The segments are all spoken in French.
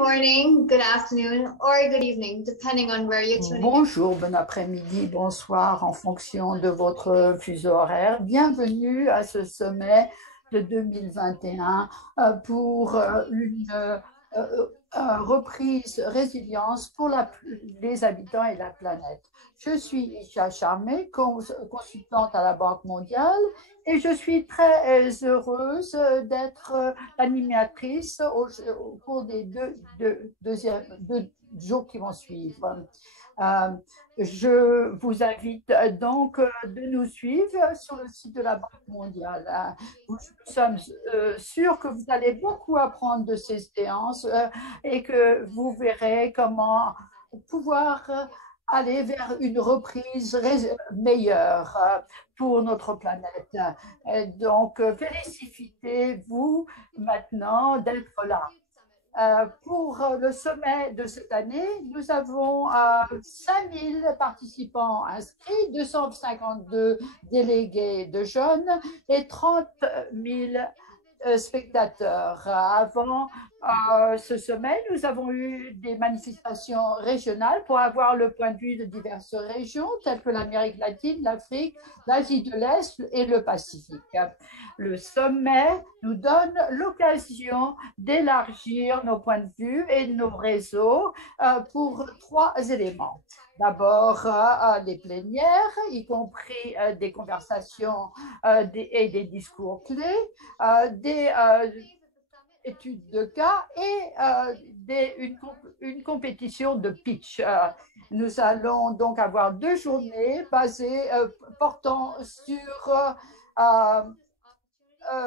morning, good afternoon, or good evening, depending on where you're tuning in. Bonjour, bon après-midi, bonsoir en fonction de votre fuseau horaire. Bienvenue à ce sommet de 2021 pour une reprise résilience pour les habitants et la planète. Je suis Isha Charmé, consultante à la Banque mondiale, et je suis très heureuse d'être l'animatrice au cours des deux jours qui vont suivre. Je vous invite donc de nous suivre sur le site de la Banque mondiale. Nous sommes sûrs que vous allez beaucoup apprendre de ces séances et que vous verrez comment pouvoir aller vers une reprise meilleure pour notre planète. Donc, félicitez-vous maintenant d'être là. Pour le sommet de cette année, nous avons 5000 participants inscrits, 252 délégués de jeunes et 30 000 spectateurs. Avant ce sommet, nous avons eu des manifestations régionales pour avoir le point de vue de diverses régions, telles que l'Amérique latine, l'Afrique, l'Asie de l'Est et le Pacifique. Le sommet nous donne l'occasion d'élargir nos points de vue et nos réseaux pour 3 éléments. D'abord, les plénières, y compris des conversations et des discours clés, des études de cas et une compétition de pitch. Nous allons donc avoir 2 journées basées portant sur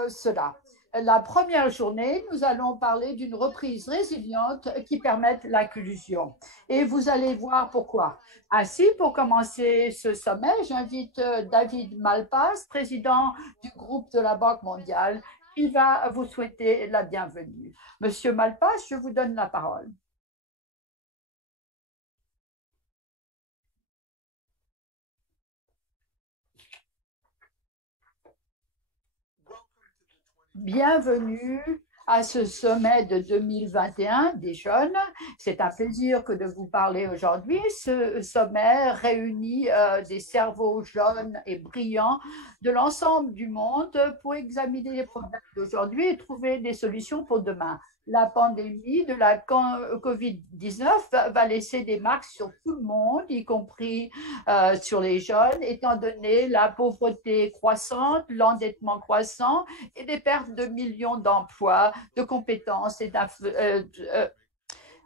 cela. La première journée, nous allons parler d'une reprise résiliente qui permette l'inclusion. Et vous allez voir pourquoi. Ainsi, pour commencer ce sommet, j'invite David Malpass, président du groupe de la Banque mondiale, qui va vous souhaiter la bienvenue. Monsieur Malpass, je vous donne la parole. Bienvenue à ce sommet de 2021 des jeunes. C'est un plaisir que de vous parler aujourd'hui. Ce sommet réunit des cerveaux jeunes et brillants de l'ensemble du monde pour examiner les problèmes d'aujourd'hui et trouver des solutions pour demain. La pandémie de la COVID-19 va laisser des marques sur tout le monde, y compris sur les jeunes, étant donné la pauvreté croissante, l'endettement croissant et des pertes de millions d'emplois, de compétences et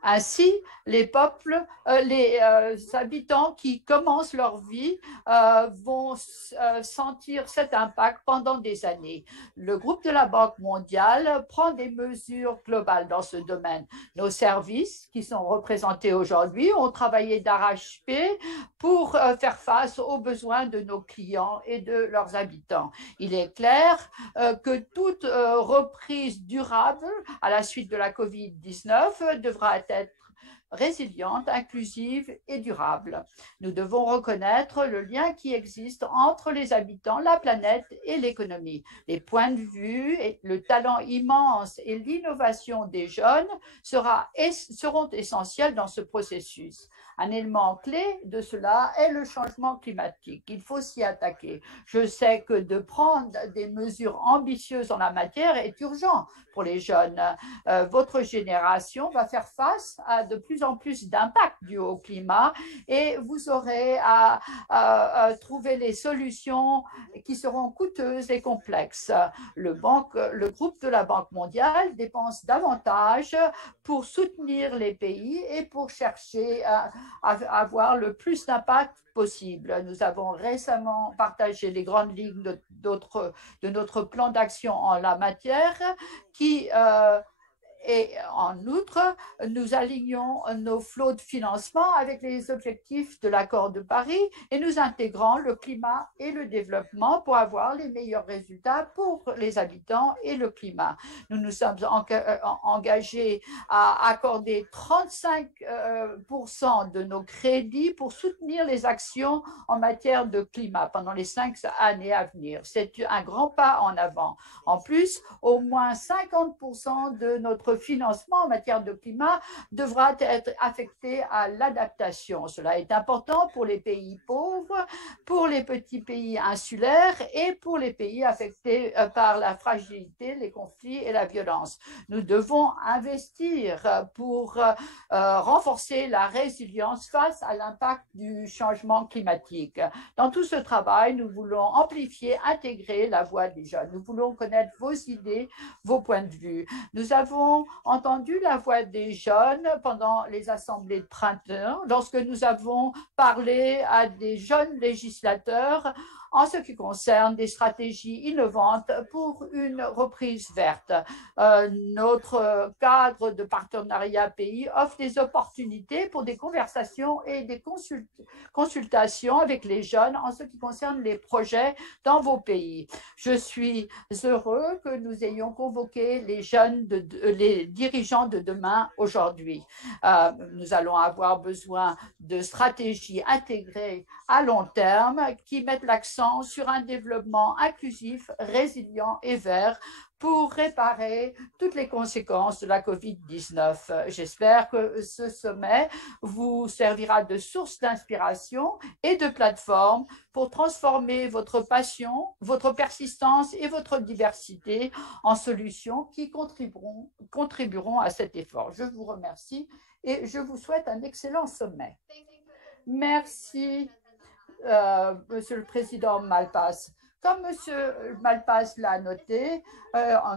ainsi, les peuples, les habitants qui commencent leur vie vont sentir cet impact pendant des années. Le groupe de la Banque mondiale prend des mesures globales dans ce domaine. Nos services, qui sont représentés aujourd'hui, ont travaillé d'arrache-pied pour faire face aux besoins de nos clients et de leurs habitants. Il est clair que toute reprise durable à la suite de la COVID-19 devra être résiliente, inclusive et durable. Nous devons reconnaître le lien qui existe entre les habitants, la planète et l'économie. Les points de vue, et le talent immense et l'innovation des jeunes seront essentiels dans ce processus. Un élément clé de cela est le changement climatique. Il faut s'y attaquer. Je sais que de prendre des mesures ambitieuses en la matière est urgent pour les jeunes. Votre génération va faire face à de plus en plus d'impacts dus au climat et vous aurez à trouver les solutions qui seront coûteuses et complexes. Le groupe de la Banque mondiale dépense davantage pour soutenir les pays et pour chercher à avoir le plus d'impact possible. Nous avons récemment partagé les grandes lignes de notre plan d'action en la matière et en outre, nous alignons nos flots de financement avec les objectifs de l'accord de Paris et nous intégrons le climat et le développement pour avoir les meilleurs résultats pour les habitants et le climat. Nous nous sommes engagés à accorder 35% de nos crédits pour soutenir les actions en matière de climat pendant les 5 années à venir. C'est un grand pas en avant. En plus, au moins 50% de notre financement en matière de climat devra être affecté à l'adaptation. Cela est important pour les pays pauvres, pour les petits pays insulaires et pour les pays affectés par la fragilité, les conflits et la violence. Nous devons investir pour renforcer la résilience face à l'impact du changement climatique. Dans tout ce travail, nous voulons amplifier, intégrer la voix des jeunes. Nous voulons connaître vos idées, vos points de vue. Nous avons entendu la voix des jeunes pendant les assemblées de printemps, lorsque nous avons parlé à des jeunes législateurs en ce qui concerne des stratégies innovantes pour une reprise verte. Notre cadre de partenariat pays offre des opportunités pour des conversations et des consultations avec les jeunes en ce qui concerne les projets dans vos pays. Je suis heureux que nous ayons convoqué les jeunes, les dirigeants de demain aujourd'hui. Nous allons avoir besoin de stratégies intégrées à long terme qui mettent l'accent sur un développement inclusif, résilient et vert pour réparer toutes les conséquences de la COVID-19. J'espère que ce sommet vous servira de source d'inspiration et de plateforme pour transformer votre passion, votre persistance et votre diversité en solutions qui contribueront à cet effort. Je vous remercie et je vous souhaite un excellent sommet. Merci. Monsieur le Président Malpass. Comme Monsieur Malpass l'a noté,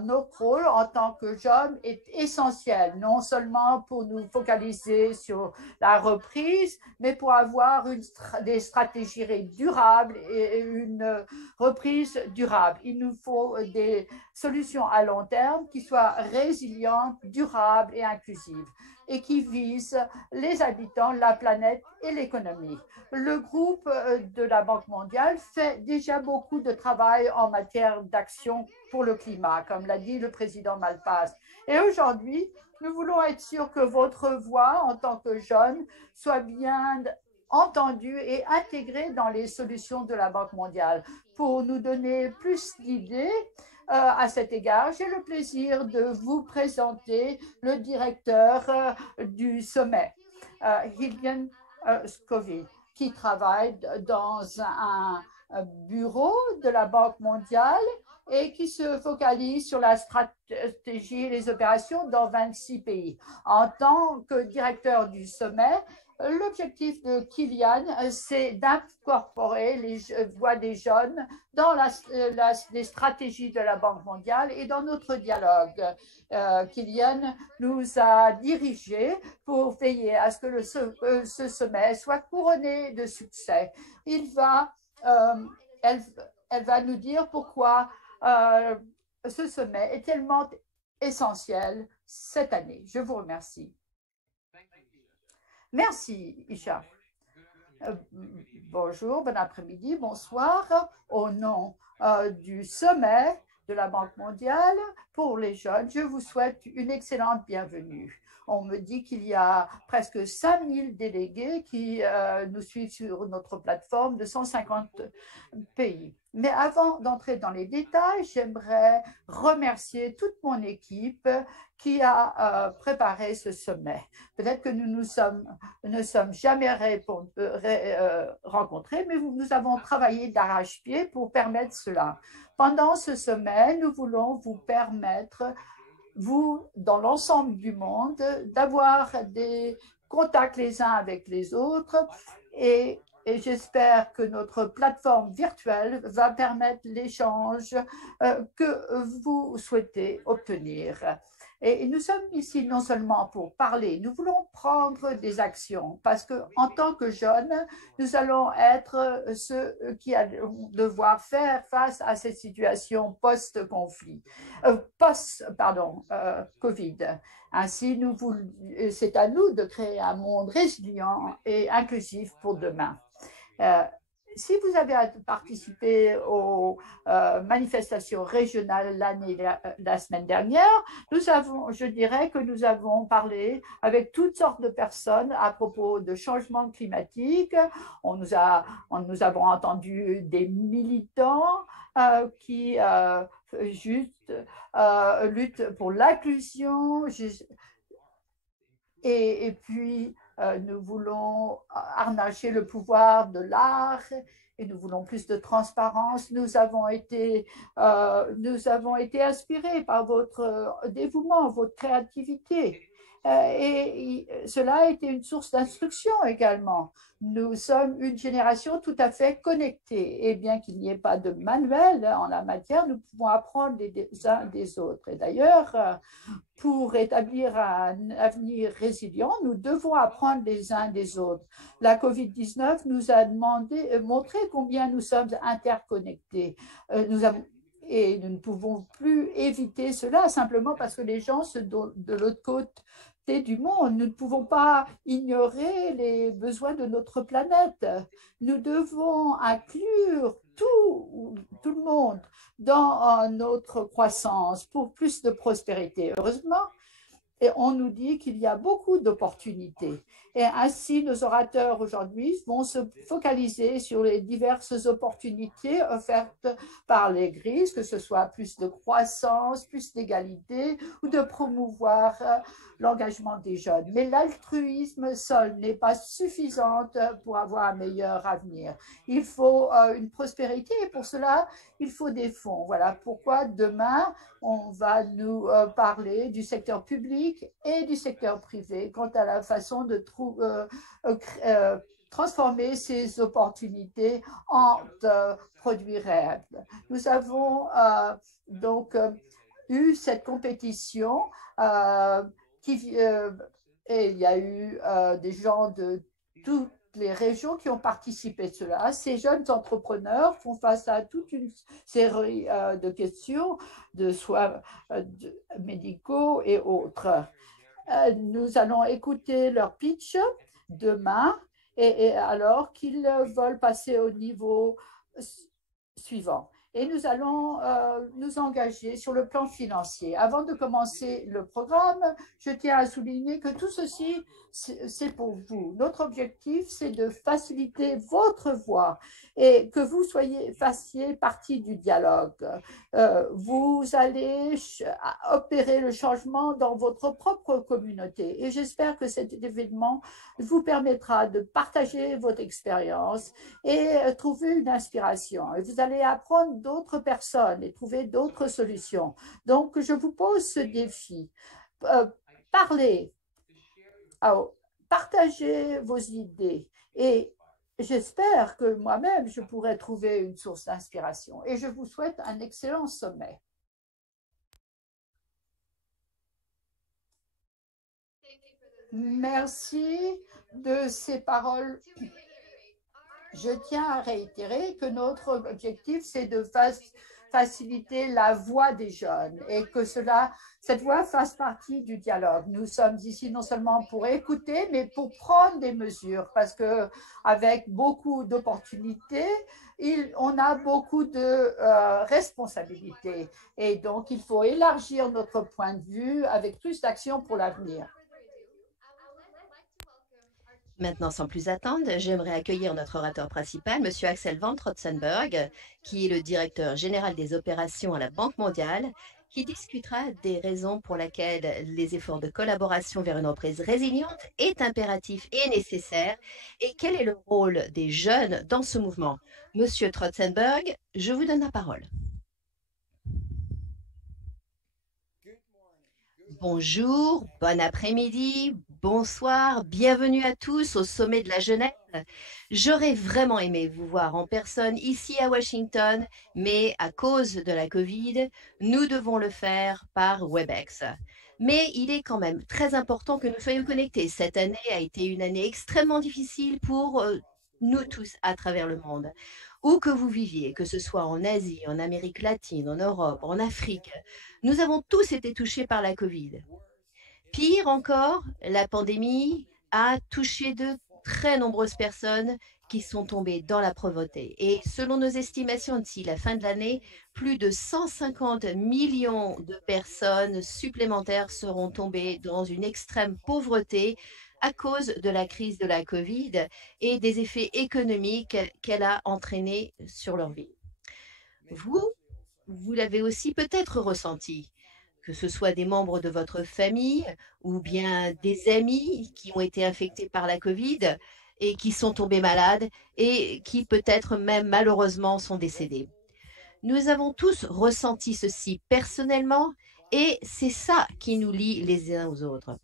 notre rôle en tant que jeunes est essentiel, non seulement pour nous focaliser sur la reprise, mais pour avoir des stratégies durables et une reprise durable. Il nous faut des solutions à long terme qui soient résilientes, durables et inclusives et qui visent les habitants, la planète et l'économie. Le groupe de la Banque mondiale fait déjà beaucoup de travail en matière d'action pour le climat, comme l'a dit le président Malpass. Et aujourd'hui, nous voulons être sûrs que votre voix en tant que jeune soit bien entendue et intégrée dans les solutions de la Banque mondiale. Pour nous donner plus d'idées, à cet égard, j'ai le plaisir de vous présenter le directeur du sommet, Gillian Scoville, qui travaille dans un bureau de la Banque mondiale et qui se focalise sur la stratégie et les opérations dans 26 pays. En tant que directeur du sommet, l'objectif de Kilian, c'est d'incorporer les voix des jeunes dans les stratégies de la Banque mondiale et dans notre dialogue. Kilian nous a dirigés pour veiller à ce que ce sommet soit couronné de succès. Elle va nous dire pourquoi ce sommet est tellement essentiel cette année. Je vous remercie. Merci, Isha. Bonjour, bon après-midi, bonsoir. Au nom du sommet de la Banque mondiale pour les jeunes, je vous souhaite une excellente bienvenue. On me dit qu'il y a presque 5000 délégués qui nous suivent sur notre plateforme de 150 pays. Mais avant d'entrer dans les détails, j'aimerais remercier toute mon équipe qui a préparé ce sommet. Peut-être que nous ne sommes jamais rencontrés, mais nous avons travaillé d'arrache-pied pour permettre cela. Pendant ce sommet, nous voulons vous permettre, vous, dans l'ensemble du monde, d'avoir des contacts les uns avec les autres et j'espère que notre plateforme virtuelle va permettre l'échange que vous souhaitez obtenir. Et nous sommes ici non seulement pour parler, nous voulons prendre des actions parce qu'en tant que jeunes, nous allons être ceux qui allons devoir faire face à cette situation post-conflit, Covid. Ainsi, c'est à nous de créer un monde résilient et inclusif pour demain. Si vous avez participé aux manifestations régionales la semaine dernière, je dirais que nous avons parlé avec toutes sortes de personnes à propos de changement climatique. Nous avons entendu des militants qui juste lutte pour l'inclusion. Et puis, nous voulons harnacher le pouvoir de l'art et nous voulons plus de transparence. Nous avons été inspirés par votre dévouement, votre créativité. Et cela a été une source d'instruction également. Nous sommes une génération tout à fait connectée. Et bien qu'il n'y ait pas de manuel en la matière, nous pouvons apprendre des uns des autres. Et d'ailleurs, pour établir un avenir résilient, nous devons apprendre les uns des autres. La COVID-19 nous a montré combien nous sommes interconnectés. Et nous ne pouvons plus éviter cela simplement parce que les gens sont de l'autre côté du monde. Nous ne pouvons pas ignorer les besoins de notre planète. Nous devons inclure tout le monde dans notre croissance pour plus de prospérité. Heureusement, et on nous dit qu'il y a beaucoup d'opportunités. Et ainsi, nos orateurs aujourd'hui vont se focaliser sur les diverses opportunités offertes par l'Église, que ce soit plus de croissance, plus d'égalité ou de promouvoir l'engagement des jeunes. Mais l'altruisme seul n'est pas suffisant pour avoir un meilleur avenir. Il faut une prospérité et pour cela, il faut des fonds. Voilà pourquoi demain, on va nous parler du secteur public et du secteur privé quant à la façon de transformer ces opportunités en produits réels. Nous avons donc eu cette compétition et il y a eu des gens de toutes les régions qui ont participé à cela. Ces jeunes entrepreneurs font face à toute une série de questions de soins médicaux et autres. Nous allons écouter leur pitch demain et alors qu'ils veulent passer au niveau suivant. Et nous allons nous engager sur le plan financier. Avant de commencer le programme, je tiens à souligner que tout ceci, c'est pour vous. Notre objectif, c'est de faciliter votre voix et que vous fassiez partie du dialogue. Vous allez opérer le changement dans votre propre communauté. Et j'espère que cet événement vous permettra de partager votre expérience et trouver une inspiration. Et vous allez apprendre d'autres personnes et trouver d'autres solutions. Donc, je vous pose ce défi. Parlez, partagez vos idées et j'espère que moi-même, je pourrai trouver une source d'inspiration. Et je vous souhaite un excellent sommet. Merci de ces paroles. Je tiens à réitérer que notre objectif, c'est de faciliter la voix des jeunes et que cette voix fasse partie du dialogue. Nous sommes ici non seulement pour écouter, mais pour prendre des mesures parce qu'avec beaucoup d'opportunités, on a beaucoup de responsabilités. Et donc, il faut élargir notre point de vue avec plus d'action pour l'avenir. Maintenant, sans plus attendre, j'aimerais accueillir notre orateur principal, M. Axel Van Trotzenberg, qui est le directeur général des opérations à la Banque mondiale, qui discutera des raisons pour lesquelles les efforts de collaboration vers une reprise résiliente est impératif et nécessaire, et quel est le rôle des jeunes dans ce mouvement. Monsieur Trotzenberg, je vous donne la parole. Bonjour, bon après-midi, bonsoir, bienvenue à tous au sommet de la jeunesse. J'aurais vraiment aimé vous voir en personne ici à Washington, mais à cause de la COVID, nous devons le faire par WebEx. Mais il est quand même très important que nous soyons connectés. Cette année a été une année extrêmement difficile pour nous tous à travers le monde. Où que vous viviez, que ce soit en Asie, en Amérique latine, en Europe, en Afrique, nous avons tous été touchés par la COVID. Pire encore, la pandémie a touché de très nombreuses personnes qui sont tombées dans la pauvreté. Et selon nos estimations, d'ici la fin de l'année, plus de 150 millions de personnes supplémentaires seront tombées dans une extrême pauvreté à cause de la crise de la COVID et des effets économiques qu'elle a entraînés sur leur vie. vous l'avez aussi peut-être ressenti, que ce soit des membres de votre famille ou bien des amis qui ont été infectés par la COVID et qui sont tombés malades et qui peut-être même malheureusement sont décédés. Nous avons tous ressenti ceci personnellement et c'est ça qui nous lie les uns aux autres.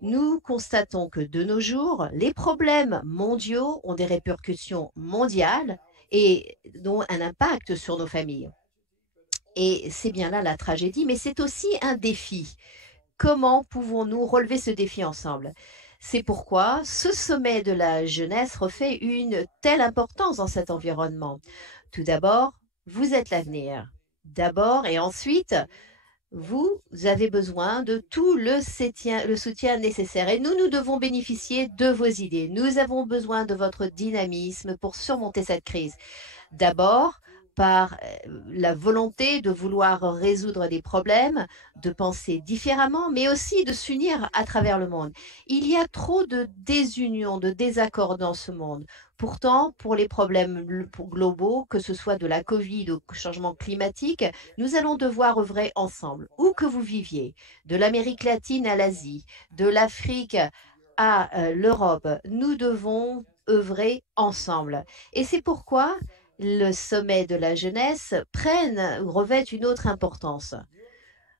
Nous constatons que de nos jours, les problèmes mondiaux ont des répercussions mondiales et ont un impact sur nos familles. Et c'est bien là la tragédie, mais c'est aussi un défi. Comment pouvons-nous relever ce défi ensemble? C'est pourquoi ce sommet de la jeunesse refait une telle importance dans cet environnement. Tout d'abord, vous êtes l'avenir. D'abord et ensuite, vous avez besoin de tout le soutien nécessaire et nous devons bénéficier de vos idées. Nous avons besoin de votre dynamisme pour surmonter cette crise. D'abord, par la volonté de vouloir résoudre des problèmes, de penser différemment, mais aussi de s'unir à travers le monde. Il y a trop de désunion, de désaccords dans ce monde. Pourtant, pour les problèmes globaux, que ce soit de la COVID ou changement climatique, nous allons devoir œuvrer ensemble, où que vous viviez, de l'Amérique latine à l'Asie, de l'Afrique à l'Europe. Nous devons œuvrer ensemble. Et c'est pourquoi le sommet de la jeunesse revêt une autre importance.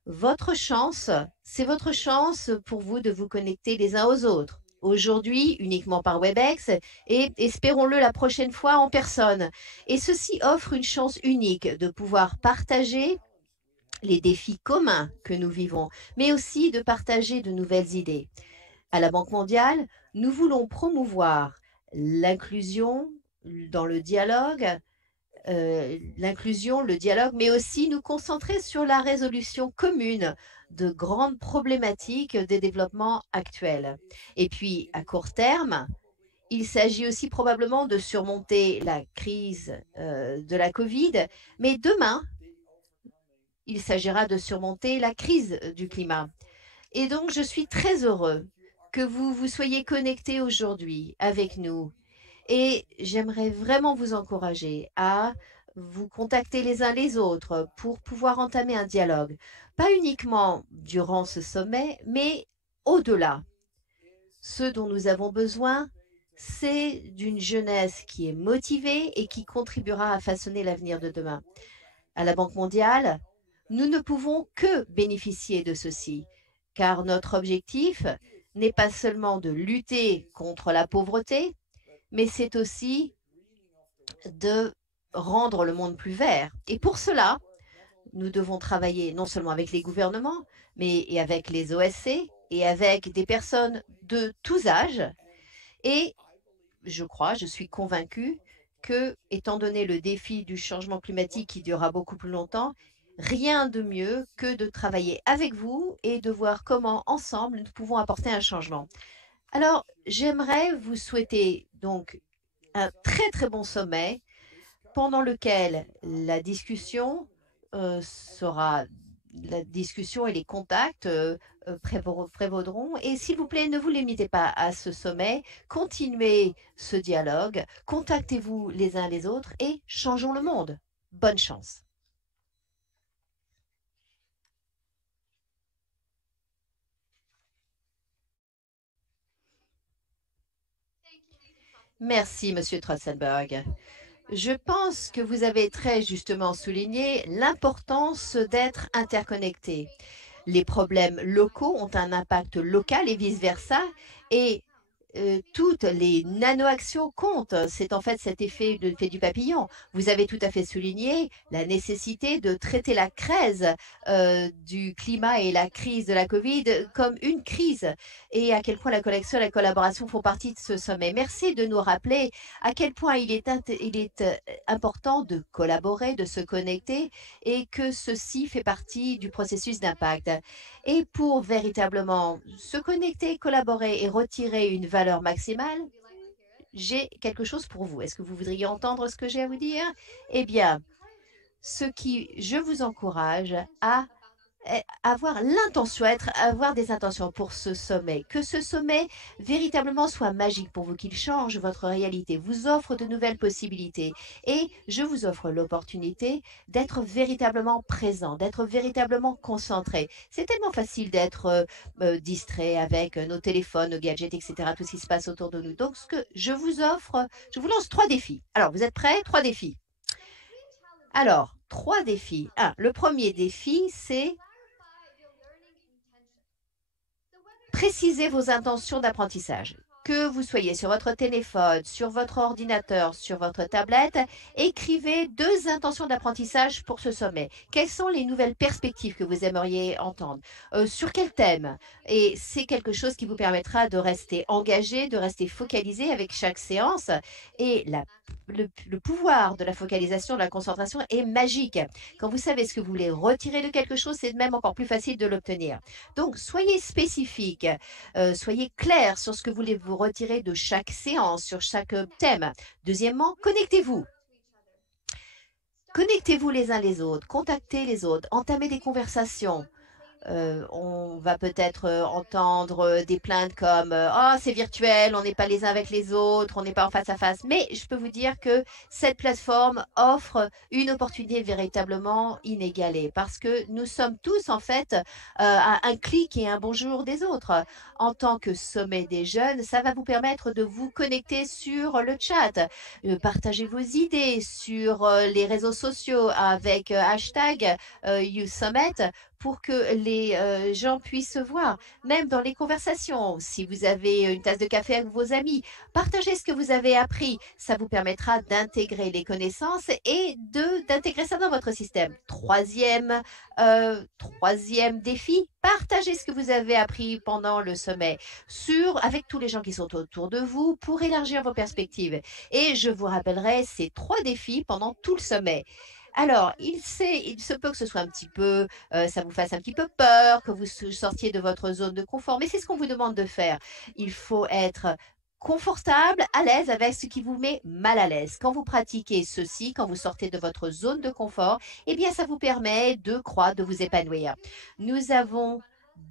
Votre chance, c'est votre chance pour vous de vous connecter les uns aux autres. Aujourd'hui, uniquement par WebEx et espérons-le la prochaine fois en personne. Et ceci offre une chance unique de pouvoir partager les défis communs que nous vivons, mais aussi de partager de nouvelles idées. À la Banque mondiale, nous voulons promouvoir l'inclusion dans le dialogue, le dialogue, mais aussi nous concentrer sur la résolution commune de grandes problématiques des développements actuels. Et puis, à court terme, il s'agit aussi probablement de surmonter la crise de la COVID, mais demain, il s'agira de surmonter la crise du climat. Et donc, je suis très heureux que vous vous soyez connectés aujourd'hui avec nous. Et j'aimerais vraiment vous encourager à vous contacter les uns les autres pour pouvoir entamer un dialogue, pas uniquement durant ce sommet, mais au-delà. Ce dont nous avons besoin, c'est d'une jeunesse qui est motivée et qui contribuera à façonner l'avenir de demain. À la Banque mondiale, nous ne pouvons que bénéficier de ceci, car notre objectif n'est pas seulement de lutter contre la pauvreté, mais c'est aussi de rendre le monde plus vert. Et pour cela, nous devons travailler non seulement avec les gouvernements, mais avec les OSC et avec des personnes de tous âges. Et je suis convaincue que, étant donné le défi du changement climatique qui durera beaucoup plus longtemps, rien de mieux que de travailler avec vous et de voir comment, ensemble, nous pouvons apporter un changement. Alors, j'aimerais vous souhaiter donc un très très bon sommet pendant lequel la discussion et les contacts prévaudront. Et s'il vous plaît, ne vous limitez pas à ce sommet, continuez ce dialogue, contactez-vous les uns les autres et changeons le monde. Bonne chance. Merci, Monsieur Trotzenberg. Je pense que vous avez très justement souligné l'importance d'être interconnecté. Les problèmes locaux ont un impact local et vice-versa. Et toutes les nano-actions comptent. C'est en fait cet effet du papillon. Vous avez tout à fait souligné la nécessité de traiter la crise du climat et la crise de la COVID comme une crise et à quel point la collection et la collaboration font partie de ce sommet. Merci de nous rappeler à quel point il est important de collaborer, de se connecter et que ceci fait partie du processus d'impact. Et pour véritablement se connecter, collaborer et retirer une valeur maximale, j'ai quelque chose pour vous. Est-ce que vous voudriez entendre ce que j'ai à vous dire? Eh bien, je vous encourage à avoir l'intention, avoir des intentions pour ce sommet, que ce sommet véritablement soit magique pour vous, qu'il change votre réalité, vous offre de nouvelles possibilités. Et je vous offre l'opportunité d'être véritablement présent, d'être véritablement concentré. C'est tellement facile d'être distrait avec nos téléphones, nos gadgets, etc., tout ce qui se passe autour de nous. Donc, ce que je vous offre, je vous lance 3 défis. Alors, vous êtes prêts? 3 défis. Alors, 3 défis. Le premier défi, c'est précisez vos intentions d'apprentissage. Que vous soyez sur votre téléphone, sur votre ordinateur, sur votre tablette, écrivez 2 intentions d'apprentissage pour ce sommet. Quelles sont les nouvelles perspectives que vous aimeriez entendre? Sur quel thème? Et c'est quelque chose qui vous permettra de rester engagé, de rester focalisé avec chaque séance. Et le pouvoir de la focalisation, de la concentration est magique. Quand vous savez ce que vous voulez retirer de quelque chose, c'est même encore plus facile de l'obtenir. Donc, soyez spécifique, soyez clair sur ce que vous voulez vous retirer de chaque séance, sur chaque thème. Deuxièmement, connectez-vous. Connectez-vous les uns les autres, contactez les autres, entamez des conversations. On va peut-être entendre des plaintes comme «Oh, c'est virtuel, on n'est pas les uns avec les autres, on n'est pas en face à face». Mais je peux vous dire que cette plateforme offre une opportunité véritablement inégalée parce que nous sommes tous en fait à un clic et un bonjour des autres. En tant que sommet des jeunes, ça va vous permettre de vous connecter sur le chat, partager vos idées sur les réseaux sociaux avec hashtag YouSummit pour que les gens puissent se voir, même dans les conversations. Si vous avez une tasse de café avec vos amis, partagez ce que vous avez appris. Ça vous permettra d'intégrer les connaissances et d'intégrer ça dans votre système. Troisième défi, partagez ce que vous avez appris pendant le sommet avec tous les gens qui sont autour de vous pour élargir vos perspectives. Et je vous rappellerai ces 3 défis pendant tout le sommet. Alors, il se peut que ce soit un petit peu ça vous fasse un petit peu peur, que vous sortiez de votre zone de confort. Mais c'est ce qu'on vous demande de faire. Il faut être confortable, à l'aise avec ce qui vous met mal à l'aise. Quand vous pratiquez ceci, quand vous sortez de votre zone de confort, eh bien, ça vous permet de croître, de vous épanouir. Nous avons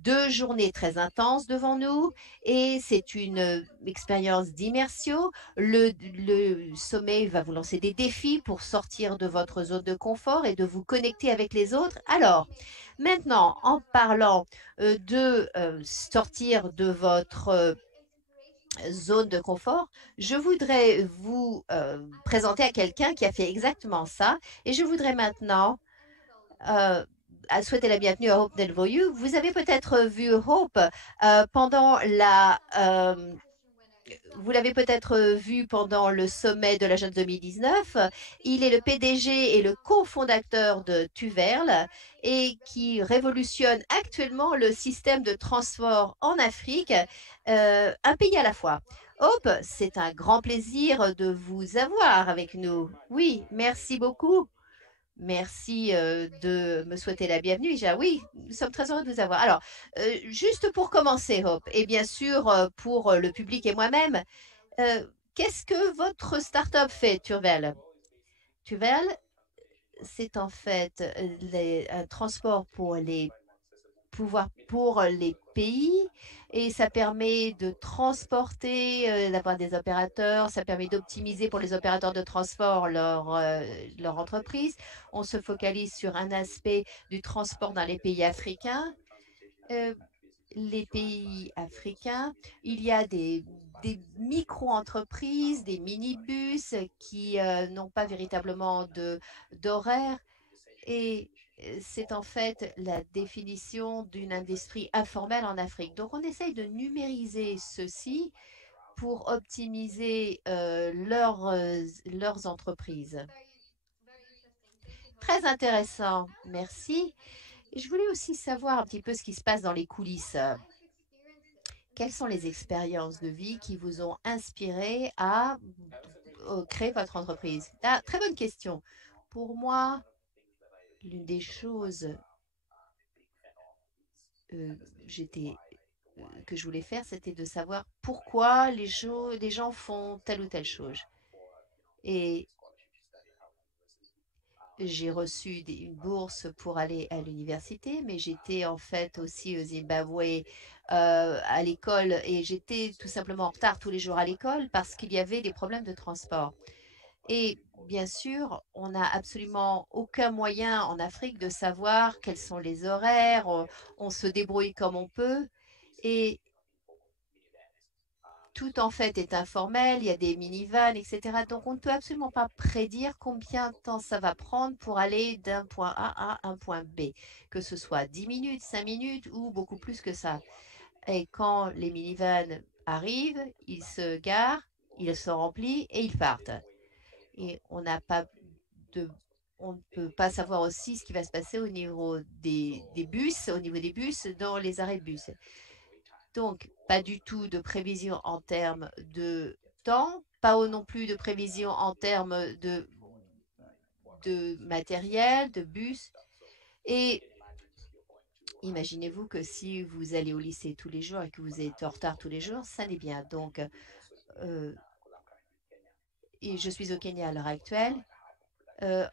2 journées très intenses devant nous et c'est une expérience d'immersion. Le sommet va vous lancer des défis pour sortir de votre zone de confort et de vous connecter avec les autres. Alors, maintenant, en parlant de sortir de votre zone de confort, je voudrais vous présenter à quelqu'un qui a fait exactement ça. Et je voudrais maintenant à souhaiter la bienvenue à Hope Delvoye. Vous avez peut-être vu Hope pendant vous l'avez peut-être vu pendant le sommet de la Jeune 2019. Il est le PDG et le cofondateur de Tuverl et qui révolutionne actuellement le système de transport en Afrique, un pays à la fois. Hope, c'est un grand plaisir de vous avoir avec nous. Oui, merci beaucoup. Merci de me souhaiter la bienvenue. Oui, nous sommes très heureux de vous avoir. Alors, juste pour commencer, Hope, et bien sûr pour le public et moi-même, qu'est-ce que votre start-up fait, Turvel? Turvel, c'est en fait un transport pour les pays et ça permet de transporter, d'avoir des opérateurs, ça permet d'optimiser pour les opérateurs de transport leur entreprise. On se focalise sur un aspect du transport dans les pays africains. Euh, les pays africains, il y a des micro-entreprises, des minibus qui n'ont pas véritablement d'horaire et c'est en fait la définition d'une industrie informelle en Afrique. Donc, on essaye de numériser ceci pour optimiser leurs entreprises. Très intéressant, merci. Et je voulais aussi savoir un petit peu ce qui se passe dans les coulisses. Quelles sont les expériences de vie qui vous ont inspiré à créer votre entreprise? Très bonne question. Pour moi, l'une des choses euh, j'étais, que je voulais faire, c'était de savoir pourquoi les gens font telle ou telle chose. Et j'ai reçu une bourse pour aller à l'université, mais j'étais en fait aussi au Zimbabwe à l'école et j'étais tout simplement en retard tous les jours à l'école parce qu'il y avait des problèmes de transport. Et bien sûr, on n'a absolument aucun moyen en Afrique de savoir quels sont les horaires, on se débrouille comme on peut et tout en fait est informel, il y a des minivans, etc. Donc on ne peut absolument pas prédire combien de temps ça va prendre pour aller d'un point A à un point B, que ce soit 10 minutes, 5 minutes ou beaucoup plus que ça. Et quand les minivans arrivent, ils se garent, ils se remplissent et ils partent. Et on n'a pas de on ne peut pas savoir aussi ce qui va se passer au niveau des bus, au niveau des bus dans les arrêts de bus. Donc, pas du tout de prévision en termes de temps, pas non plus de prévision en termes de matériel, de bus. Et imaginez-vous que si vous allez au lycée tous les jours et que vous êtes en retard tous les jours, ça n'est bien. Donc, et je suis au Kenya à l'heure actuelle.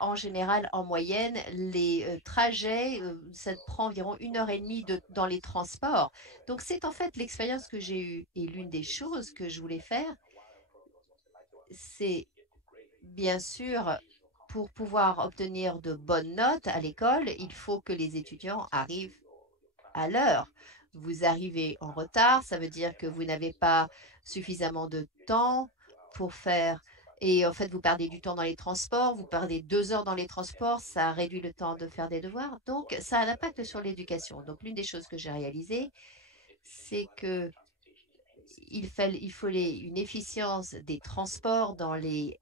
En général, en moyenne, les trajets, ça prend environ 1 heure et demie dans les transports. Donc, c'est en fait l'expérience que j'ai eue. Et l'une des choses que je voulais faire, c'est bien sûr, pour pouvoir obtenir de bonnes notes à l'école, il faut que les étudiants arrivent à l'heure. Vous arrivez en retard, ça veut dire que vous n'avez pas suffisamment de temps pour faire. Et en fait, vous perdez du temps dans les transports, vous perdez 2 heures dans les transports, ça réduit le temps de faire des devoirs. Donc, ça a un impact sur l'éducation. Donc, l'une des choses que j'ai réalisées, c'est que il fallait une efficience des transports dans les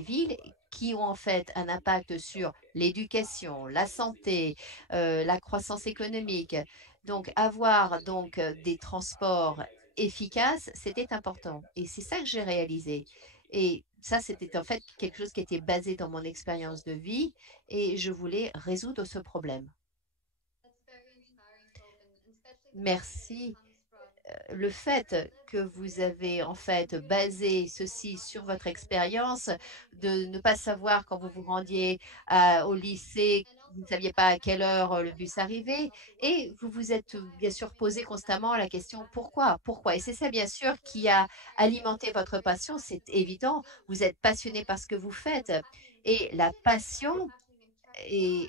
villes qui ont en fait un impact sur l'éducation, la santé, la croissance économique. Donc, avoir donc des transports efficaces, c'était important. Et c'est ça que j'ai réalisé. Et ça, c'était en fait quelque chose qui était basé dans mon expérience de vie et je voulais résoudre ce problème. Merci. Le fait que vous avez en fait basé ceci sur votre expérience, de ne pas savoir quand vous vous rendiez au lycée, vous ne saviez pas à quelle heure le bus arrivait, et vous vous êtes bien sûr posé constamment la question pourquoi, pourquoi. Et c'est ça bien sûr qui a alimenté votre passion, c'est évident. Vous êtes passionné par ce que vous faites, et la passion et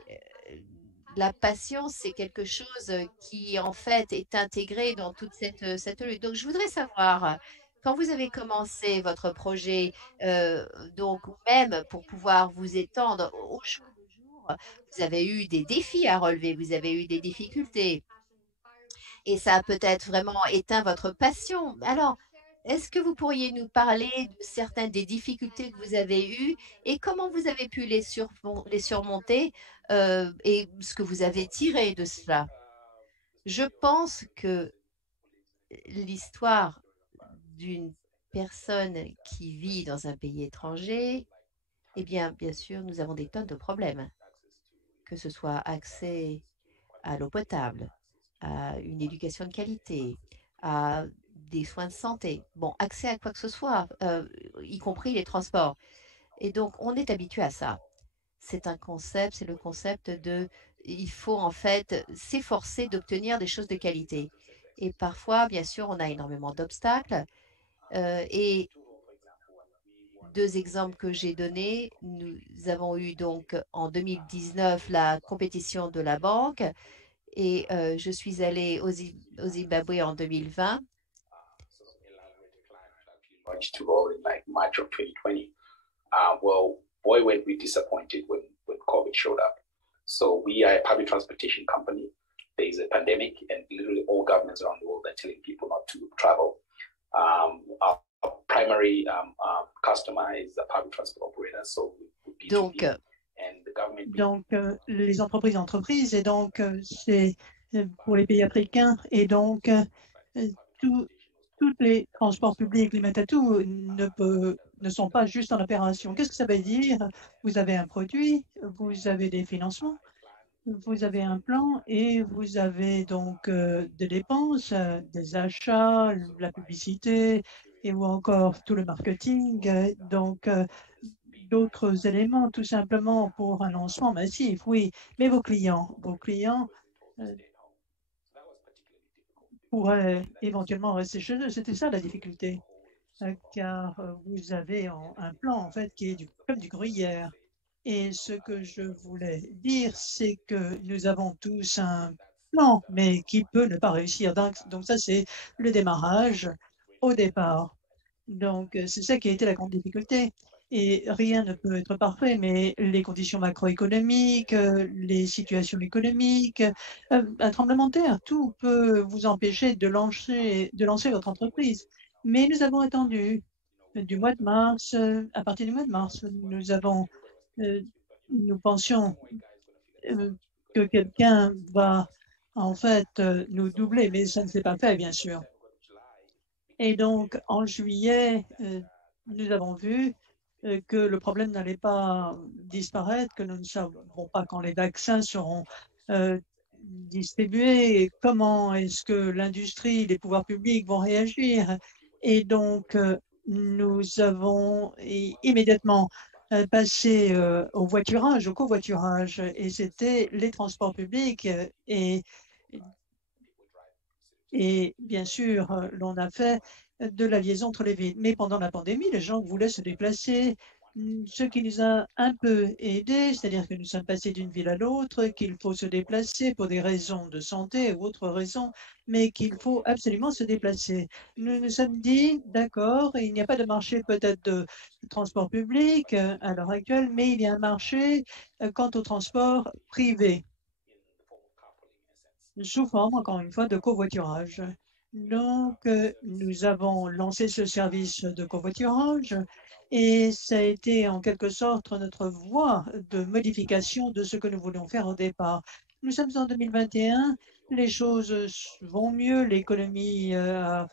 la patience, c'est quelque chose qui, en fait, est intégré dans toute cette lutte. Donc, je voudrais savoir, quand vous avez commencé votre projet, donc même pour pouvoir vous étendre au jour le jour, vous avez eu des défis à relever, vous avez eu des difficultés et ça a peut-être vraiment éteint votre passion. Alors, est-ce que vous pourriez nous parler de certaines des difficultés que vous avez eues et comment vous avez pu les surmonter et ce que vous avez tiré de cela? Je pense que l'histoire d'une personne qui vit dans un pays étranger, eh bien, bien sûr, nous avons des tonnes de problèmes, que ce soit accès à l'eau potable, à une éducation de qualité, à des soins de santé, bon, accès à quoi que ce soit, y compris les transports. Et donc, on est habitué à ça. C'est un concept, c'est le concept de, il faut en fait s'efforcer d'obtenir des choses de qualité. Et parfois, bien sûr, on a énormément d'obstacles. Et deux exemples que j'ai donnés, nous avons eu donc en 2019 la compétition de la banque et je suis allée au Zimbabwe en 2020. To roll in like March of 2020. Well, boy, were we disappointed when COVID showed up. So we are a public transportation company. There is a pandemic, and literally all governments around the world are telling people not to travel. Our primary customer is the public transport operator. So Donc, les entreprises, et donc c'est pour les pays africains, et donc tous les transports publics, les matatu ne sont pas juste en opération. Qu'est-ce que ça veut dire? Vous avez un produit, vous avez des financements, vous avez un plan et vous avez donc des dépenses, des achats, la publicité et ou encore tout le marketing. Donc, d'autres éléments, tout simplement pour un lancement massif, oui. Mais vos clients pourraient éventuellement rester chez eux. C'était ça la difficulté, car vous avez un plan, en fait, qui est comme du gruyère. Et ce que je voulais dire, c'est que nous avons tous un plan, mais qui peut ne pas réussir. Donc ça, c'est le démarrage au départ. Donc, c'est ça qui a été la grande difficulté. Et rien ne peut être parfait, mais les conditions macroéconomiques, les situations économiques, un tremblement de terre, tout peut vous empêcher de lancer votre entreprise. Mais nous avons attendu du mois de mars, à partir du mois de mars, nous pensions que quelqu'un va en fait nous doubler, mais ça ne s'est pas fait, bien sûr. Et donc, en juillet, nous avons vu que le problème n'allait pas disparaître, que nous ne savons pas quand les vaccins seront distribués, et comment est-ce que l'industrie, les pouvoirs publics vont réagir. Et donc, nous avons immédiatement passé au voiturage, au covoiturage, et c'était les transports publics et bien sûr, l'on a fait de la liaison entre les villes. Mais pendant la pandémie, les gens voulaient se déplacer, ce qui nous a un peu aidés, c'est-à-dire que nous sommes passés d'une ville à l'autre, qu'il faut se déplacer pour des raisons de santé ou autres raisons, mais qu'il faut absolument se déplacer. Nous nous sommes dit, d'accord, il n'y a pas de marché peut-être de transport public à l'heure actuelle, mais il y a un marché quant au transport privé, sous forme, encore une fois, de covoiturage. Donc, nous avons lancé ce service de covoiturage et ça a été en quelque sorte notre voie de modification de ce que nous voulions faire au départ. Nous sommes en 2021, les choses vont mieux, l'économie a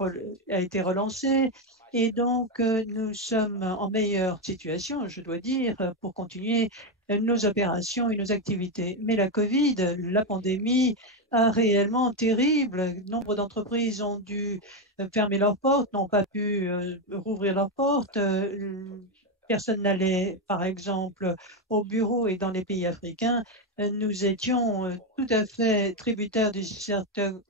été relancée et donc nous sommes en meilleure situation, je dois dire, pour continuer nos opérations et nos activités. Mais la Covid, la pandémie, réellement terrible. Nombre d'entreprises ont dû fermer leurs portes, n'ont pas pu rouvrir leurs portes. Personne n'allait, par exemple, au bureau et dans les pays africains. Nous étions tout à fait tributaires du secteur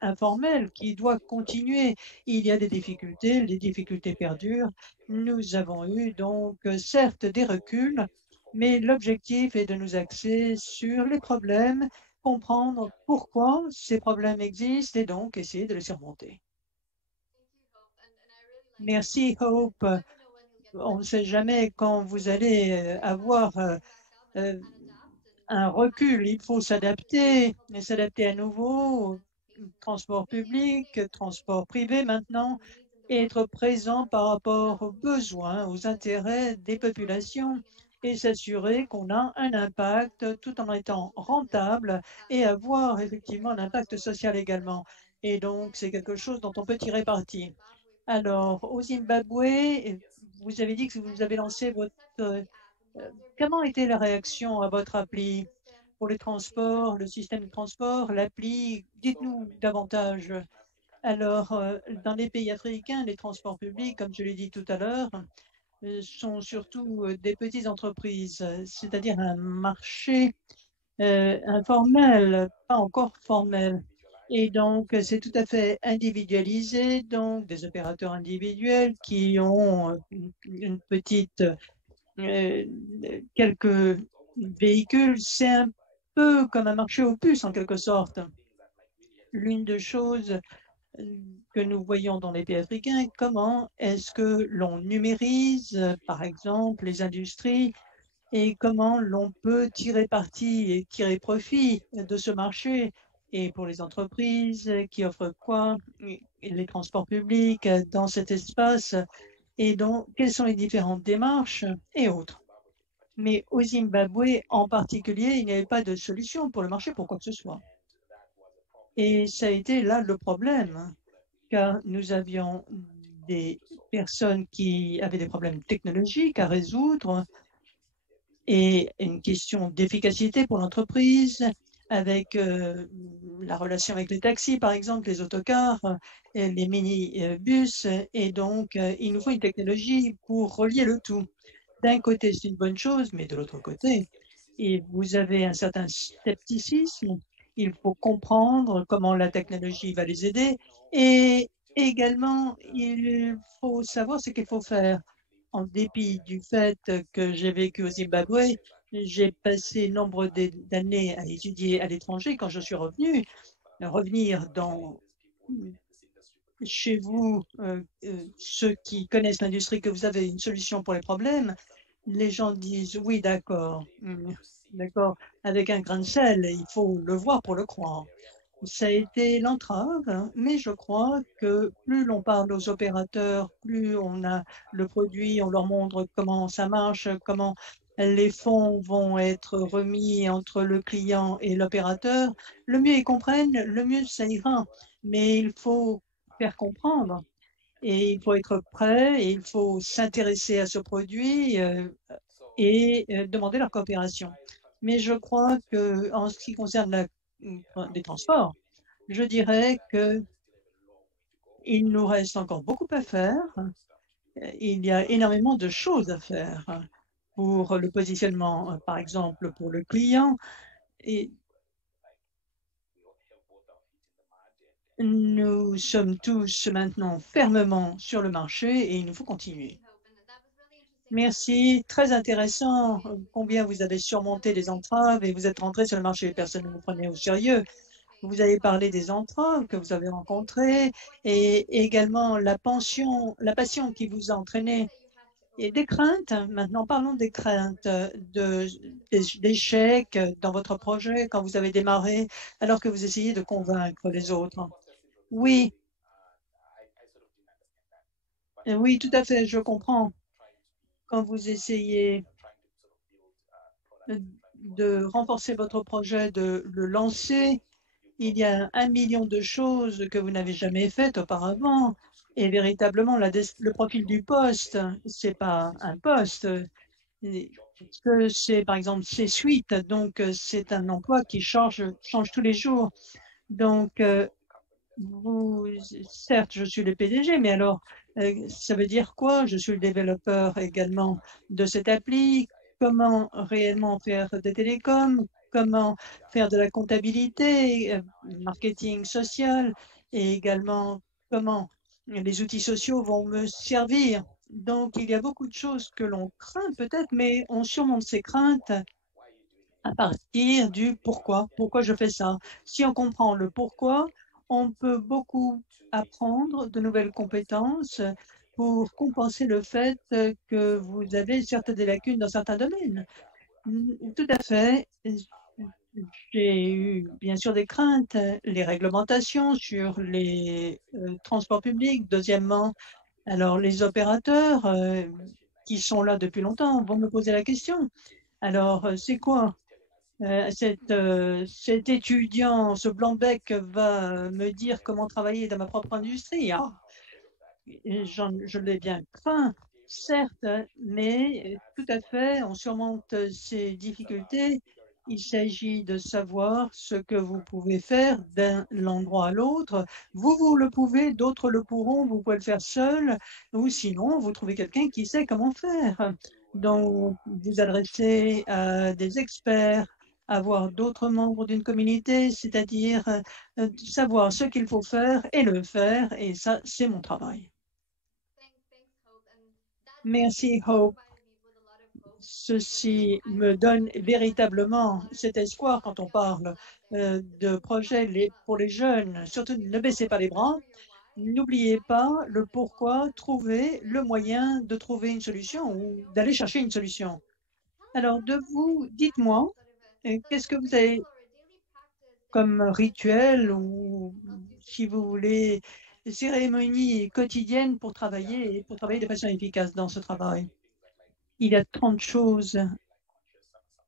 informel qui doit continuer. Il y a des difficultés, les difficultés perdurent. Nous avons eu donc certes des reculs, mais l'objectif est de nous axer sur les problèmes, comprendre pourquoi ces problèmes existent et donc essayer de les surmonter. Merci, Hope. On ne sait jamais quand vous allez avoir un recul. Il faut s'adapter et s'adapter à nouveau. Transport public, transport privé maintenant, et être présent par rapport aux besoins, aux intérêts des populations et s'assurer qu'on a un impact tout en étant rentable et avoir effectivement un impact social également. Et donc, c'est quelque chose dont on peut tirer parti. Alors, au Zimbabwe, vous avez dit que vous avez lancé votre... comment était la réaction à votre appli pour les transports, le système de transport, l'appli? Dites-nous davantage. Alors, dans les pays africains, les transports publics, comme je l'ai dit tout à l'heure, sont surtout des petites entreprises, c'est-à-dire un marché informel, pas encore formel. Et donc, c'est tout à fait individualisé, donc des opérateurs individuels qui ont une petite, quelques véhicules. C'est un peu comme un marché aux puces, en quelque sorte. L'une des choses que nous voyons dans les pays africains, comment est-ce que l'on numérise, par exemple, les industries et comment l'on peut tirer parti et tirer profit de ce marché. Et pour les entreprises qui offrent quoi, les transports publics dans cet espace, et donc quelles sont les différentes démarches et autres. Mais au Zimbabwe en particulier, il n'y avait pas de solution pour le marché pour quoi que ce soit. Et ça a été là le problème, car nous avions des personnes qui avaient des problèmes technologiques à résoudre et une question d'efficacité pour l'entreprise avec la relation avec les taxis, par exemple, les autocars, les minibus. Et donc, il nous faut une technologie pour relier le tout. d'un côté, c'est une bonne chose, mais de l'autre côté, et vous avez un certain scepticisme. Il faut comprendre comment la technologie va les aider et également, il faut savoir ce qu'il faut faire. En dépit du fait que j'ai vécu au Zimbabwe, j'ai passé nombre d'années à étudier à l'étranger. Quand je suis revenu, revenir chez vous, ceux qui connaissent l'industrie, que vous avez une solution pour les problèmes, les gens disent oui, d'accord, d'accord, avec un grain de sel, il faut le voir pour le croire. Ça a été l'entrave, hein, mais je crois que plus l'on parle aux opérateurs, plus on a le produit, on leur montre comment ça marche, comment les fonds vont être remis entre le client et l'opérateur, le mieux ils comprennent, le mieux ça ira. Mais il faut faire comprendre et il faut être prêt et il faut s'intéresser à ce produit et demander leur coopération. Mais je crois que en ce qui concerne les transports, je dirais qu'il nous reste encore beaucoup à faire. Il y a énormément de choses à faire pour le positionnement, par exemple, pour le client. Et nous sommes tous maintenant fermement sur le marché et il nous faut continuer. Merci, très intéressant combien vous avez surmonté les entraves et vous êtes rentré sur le marché. Personne ne vous prenait au sérieux. Vous avez parlé des entraves que vous avez rencontrées et également la passion qui vous a entraîné et des craintes. Maintenant, parlons des craintes, d'échecs dans votre projet quand vous avez démarré, alors que vous essayez de convaincre les autres. Oui, oui, tout à fait, je comprends. Quand vous essayez de renforcer votre projet, de le lancer, il y a 1 million de choses que vous n'avez jamais faites auparavant. Et véritablement, le profil du poste, c'est pas un poste. C'est, par exemple, c'est suite. Donc, c'est un emploi qui change tous les jours. Donc, certes, je suis le PDG, mais alors, ça veut dire quoi? Je suis le développeur également de cette appli. Comment réellement faire des télécoms? Comment faire de la comptabilité, marketing social et également comment les outils sociaux vont me servir. Donc, il y a beaucoup de choses que l'on craint peut-être, mais on surmonte ces craintes à partir du pourquoi. Pourquoi je fais ça? Si on comprend le pourquoi, on peut beaucoup apprendre de nouvelles compétences pour compenser le fait que vous avez certes des lacunes dans certains domaines. Tout à fait. J'ai eu bien sûr des craintes, les réglementations sur les transports publics. Deuxièmement, alors les opérateurs qui sont là depuis longtemps vont me poser la question. Alors, c'est quoi? Cet étudiant, ce blanc-bec va me dire comment travailler dans ma propre industrie. Ah, je l'ai bien craint, certes, mais tout à fait, on surmonte ces difficultés. Il s'agit de savoir ce que vous pouvez faire d'un endroit à l'autre. Vous le pouvez, d'autres le pourront, vous pouvez le faire seul, ou sinon, vous trouvez quelqu'un qui sait comment faire. Donc, vous adressez à des experts, avoir d'autres membres d'une communauté, c'est-à-dire savoir ce qu'il faut faire et le faire, et ça, c'est mon travail. Merci, Hope. Ceci me donne véritablement cet espoir quand on parle de projets pour les jeunes. Surtout, ne baissez pas les bras. N'oubliez pas le pourquoi, trouver le moyen de trouver une solution ou d'aller chercher une solution. Alors, dites-moi, qu'est-ce que vous avez comme rituel ou, si vous voulez, cérémonie quotidienne pour travailler de façon efficace dans ce travail? Il y a 30 choses.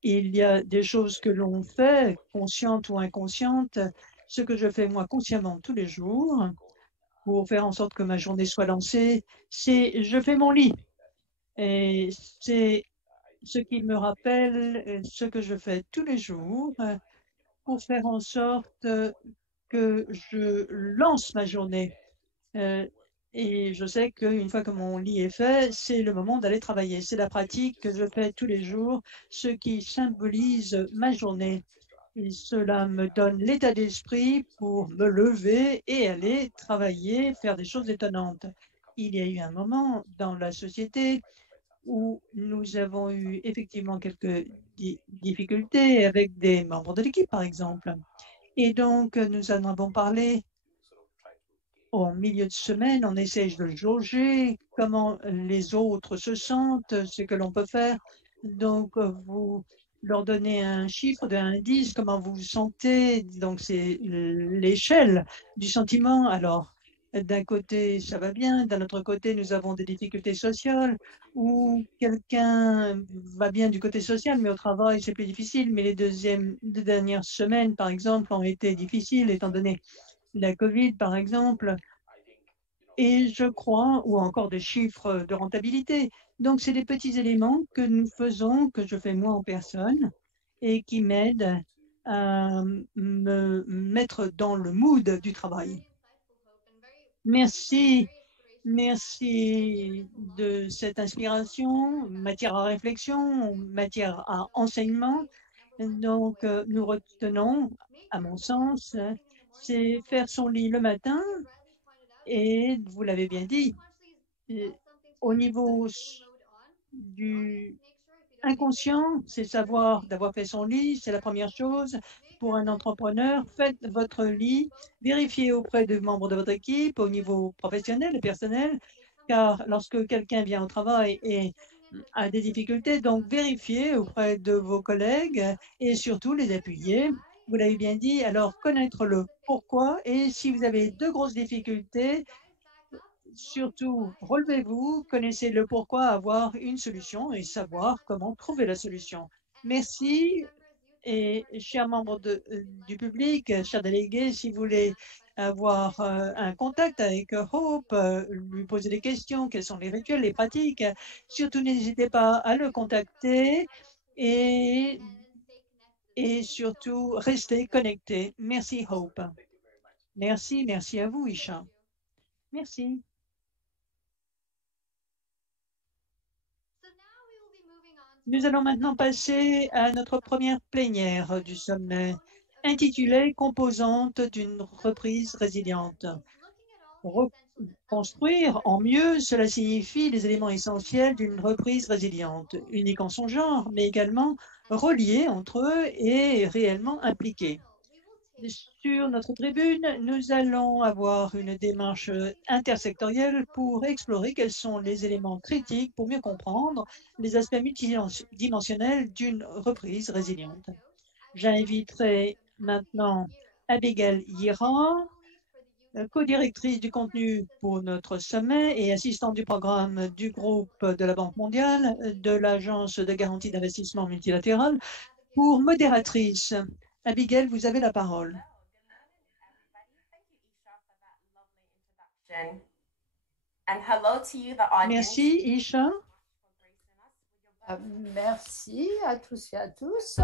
Il y a des choses que l'on fait, conscientes ou inconscientes. Ce que je fais moi consciemment tous les jours pour faire en sorte que ma journée soit lancée, c'est je fais mon lit. Et c'est ce qui me rappelle ce que je fais tous les jours pour faire en sorte que je lance ma journée. Et je sais qu'une fois que mon lit est fait, c'est le moment d'aller travailler. C'est la pratique que je fais tous les jours, ce qui symbolise ma journée. Et cela me donne l'état d'esprit pour me lever et aller travailler, faire des choses étonnantes. Il y a eu un moment dans la société où nous avons eu effectivement quelques difficultés avec des membres de l'équipe, par exemple. Et donc, nous en avons parlé au milieu de semaine. On essaie de jauger comment les autres se sentent, ce que l'on peut faire. Donc, vous leur donnez un chiffre de 1 à 10, comment vous vous sentez. Donc, c'est l'échelle du sentiment. Alors, d'un côté, ça va bien. D'un autre côté, nous avons des difficultés sociales ou quelqu'un va bien du côté social, mais au travail, c'est plus difficile. Mais les deux dernières semaines, par exemple, ont été difficiles étant donné la COVID, par exemple, et je crois, ou encore des chiffres de rentabilité. Donc, c'est des petits éléments que nous faisons, que je fais moi en personne, et qui m'aident à me mettre dans le mood du travail. Merci, merci de cette inspiration, matière à réflexion, matière à enseignement. Donc, nous retenons, à mon sens, c'est faire son lit le matin, et vous l'avez bien dit, au niveau du inconscient, c'est savoir d'avoir fait son lit, c'est la première chose. Pour un entrepreneur, faites votre lit, vérifiez auprès des membres de votre équipe au niveau professionnel et personnel, car lorsque quelqu'un vient au travail et a des difficultés, donc vérifiez auprès de vos collègues et surtout les appuyer. Vous l'avez bien dit, alors connaître le pourquoi, et si vous avez de grosses difficultés, surtout relevez-vous, connaissez le pourquoi, avoir une solution et savoir comment trouver la solution. Merci. Et chers membres du public, chers délégués, si vous voulez avoir un contact avec Hope, lui poser des questions, quels sont les rituels, les pratiques, surtout n'hésitez pas à le contacter et, et surtout restez connectés. Merci Hope. Merci, merci à vous Isha. Merci. Nous allons maintenant passer à notre première plénière du sommet, intitulée « Composantes d'une reprise résiliente ». Reconstruire en mieux, cela signifie les éléments essentiels d'une reprise résiliente, unique en son genre, mais également reliés entre eux et réellement impliqués. Sur notre tribune, nous allons avoir une démarche intersectorielle pour explorer quels sont les éléments critiques pour mieux comprendre les aspects multidimensionnels d'une reprise résiliente. J'inviterai maintenant Abigail Yira, co-directrice du contenu pour notre sommet et assistante du programme du groupe de la Banque mondiale, de l'Agence de garantie d'investissement multilatéral, pour modératrice. Abigail, vous avez la parole. Merci, Isha. Merci à tous et à tous.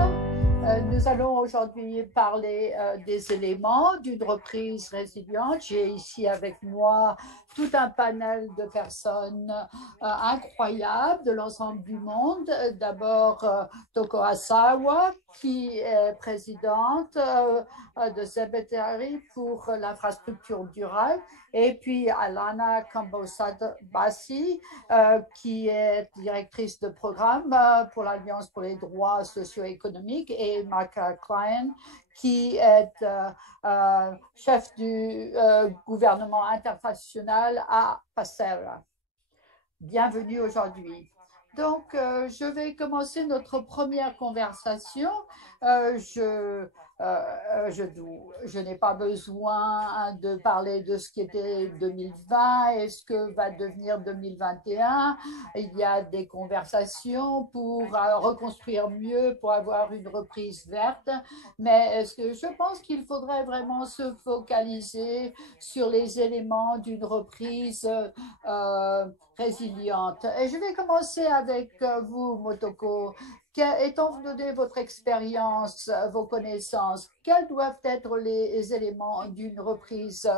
Nous allons aujourd'hui parler des éléments d'une reprise résiliente. J'ai ici avec moi tout un panel de personnes incroyables de l'ensemble du monde. D'abord, Toko Asawa, qui est présidente de Sebetari pour l'infrastructure durable, et puis Alana Kambosad-Bassi, qui est directrice de programme pour l'Alliance pour les droits socio-économiques, et Maka Klein, qui est chef du gouvernement international à Passera. Bienvenue aujourd'hui. Donc, je vais commencer notre première conversation. Je n'ai pas besoin de parler de ce qui était 2020 et ce que va devenir 2021. Il y a des conversations pour reconstruire mieux, pour avoir une reprise verte. Mais je pense qu'il faudrait vraiment se focaliser sur les éléments d'une reprise résiliente. Et je vais commencer avec vous, Motoko. Étant donné votre expérience, vos connaissances, quels doivent être les éléments d'une reprise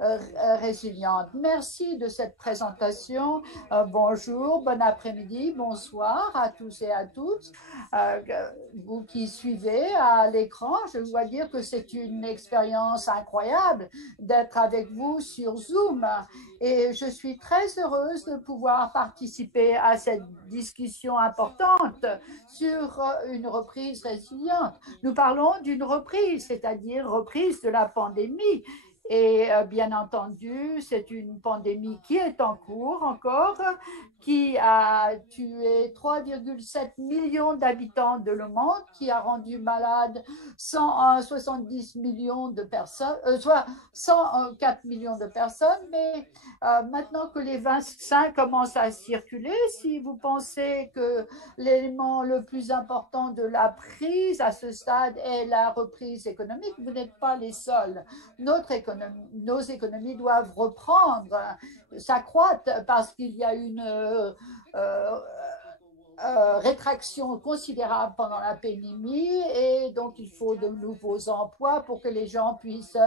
résiliente? Merci de cette présentation. Bonjour, bon après-midi, bonsoir à tous et à toutes. Vous qui suivez à l'écran, je dois dire que c'est une expérience incroyable d'être avec vous sur Zoom. Et je suis très heureuse de pouvoir participer à cette discussion importante sur une reprise résiliente. Nous parlons d'une reprise, c'est-à-dire reprise de la pandémie. Et bien entendu, c'est une pandémie qui est en cours encore, qui a tué 3,7 millions d'habitants de le monde, qui a rendu malade 170 millions de personnes, soit 104 millions de personnes. Mais maintenant que les vaccins commencent à circuler, si vous pensez que l'élément le plus important de la prise à ce stade est la reprise économique, vous n'êtes pas les seuls. Nos économies doivent reprendre, s'accroître parce qu'il y a une rétraction considérable pendant la pandémie et donc il faut de nouveaux emplois pour que les gens puissent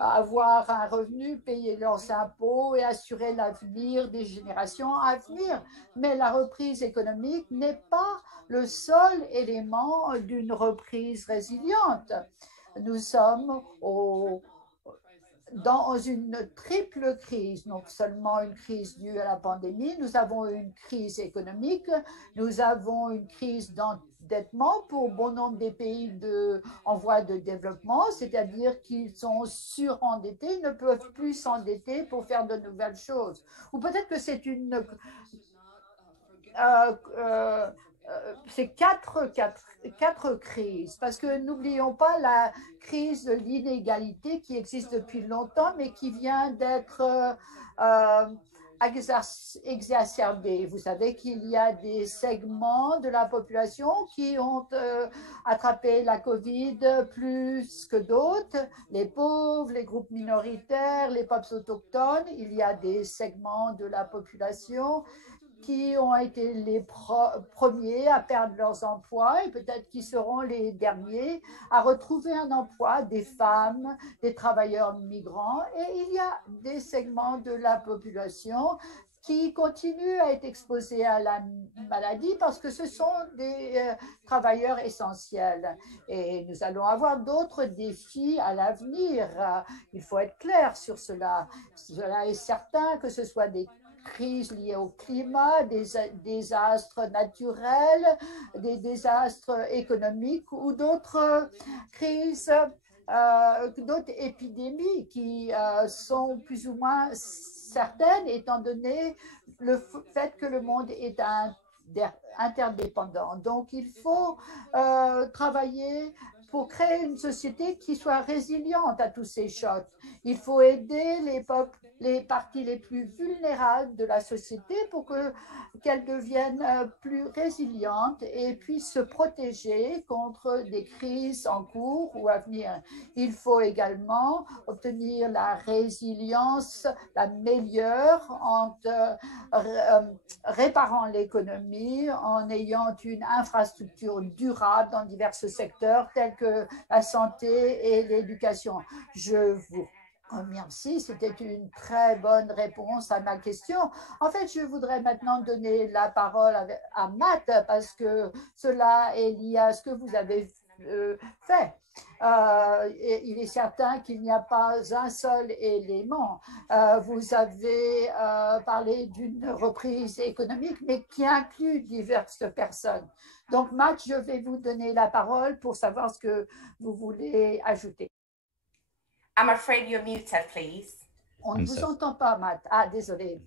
avoir un revenu, payer leurs impôts et assurer l'avenir des générations à venir. Mais la reprise économique n'est pas le seul élément d'une reprise résiliente. Nous sommes dans une triple crise, non seulement une crise due à la pandémie, nous avons une crise économique, nous avons une crise d'endettement pour bon nombre des pays en voie de développement, c'est-à-dire qu'ils sont surendettés, ils ne peuvent plus s'endetter pour faire de nouvelles choses. Ou peut-être que c'est c'est quatre crises, parce que n'oublions pas la crise de l'inégalité qui existe depuis longtemps, mais qui vient d'être exacerbée. Vous savez qu'il y a des segments de la population qui ont attrapé la COVID plus que d'autres, les pauvres, les groupes minoritaires, les peuples autochtones. Il y a des segments de la population qui ont été les premiers à perdre leurs emplois et peut-être qui seront les derniers à retrouver un emploi, des femmes, des travailleurs migrants. Et il y a des segments de la population qui continuent à être exposés à la maladie parce que ce sont des travailleurs essentiels. Et nous allons avoir d'autres défis à l'avenir. Il faut être clair sur cela. Cela est certain, que ce soit des crises liées au climat, des désastres naturels, des désastres économiques ou d'autres crises, d'autres épidémies qui sont plus ou moins certaines étant donné le fait que le monde est interdépendant. Donc, il faut travailler pour créer une société qui soit résiliente à tous ces chocs. Il faut aider les parties les plus vulnérables de la société pour qu'elles deviennent plus résilientes et puissent se protéger contre des crises en cours ou à venir. Il faut également obtenir la résilience la meilleure en réparant l'économie, en ayant une infrastructure durable dans divers secteurs tels que la santé et l'éducation. Je vous remercie, c'était une très bonne réponse à ma question. En fait, je voudrais maintenant donner la parole à Matt parce que cela est lié à ce que vous avez fait. Il est certain qu'il n'y a pas un seul élément. Vous avez parlé d'une reprise économique, mais qui inclut diverses personnes. Donc, Matt, je vais vous donner la parole pour savoir ce que vous voulez ajouter. I'm afraid you're muted, please. On ne vous entend pas, Matt. Ah, désolé.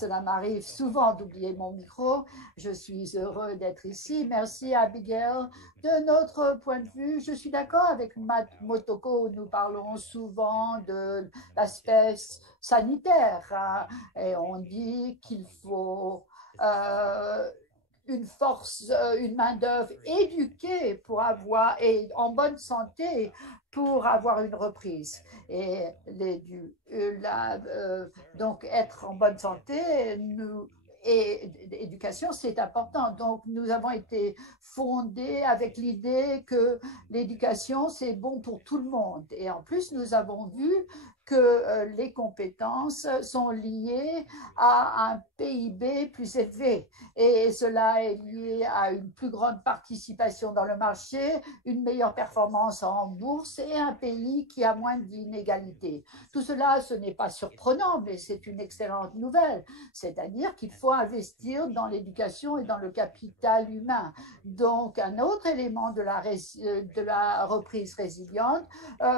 Cela m'arrive souvent d'oublier mon micro. Je suis heureux d'être ici. Merci, Abigail. De notre point de vue, je suis d'accord avec Matt Motoko. Nous parlons souvent de l'aspect sanitaire et on dit qu'il faut une main-d'œuvre éduquée pour avoir et en bonne santé pour avoir une reprise. Et donc, être en bonne santé et l'éducation, c'est important. Donc, nous avons été fondés avec l'idée que l'éducation, c'est bon pour tout le monde. Et en plus, nous avons vu que les compétences sont liées à un PIB plus élevé. Et cela est lié à une plus grande participation dans le marché, une meilleure performance en bourse et un pays qui a moins d'inégalités. Tout cela, ce n'est pas surprenant, mais c'est une excellente nouvelle. C'est-à-dire qu'il faut investir dans l'éducation et dans le capital humain. Donc, un autre élément de la reprise résiliente,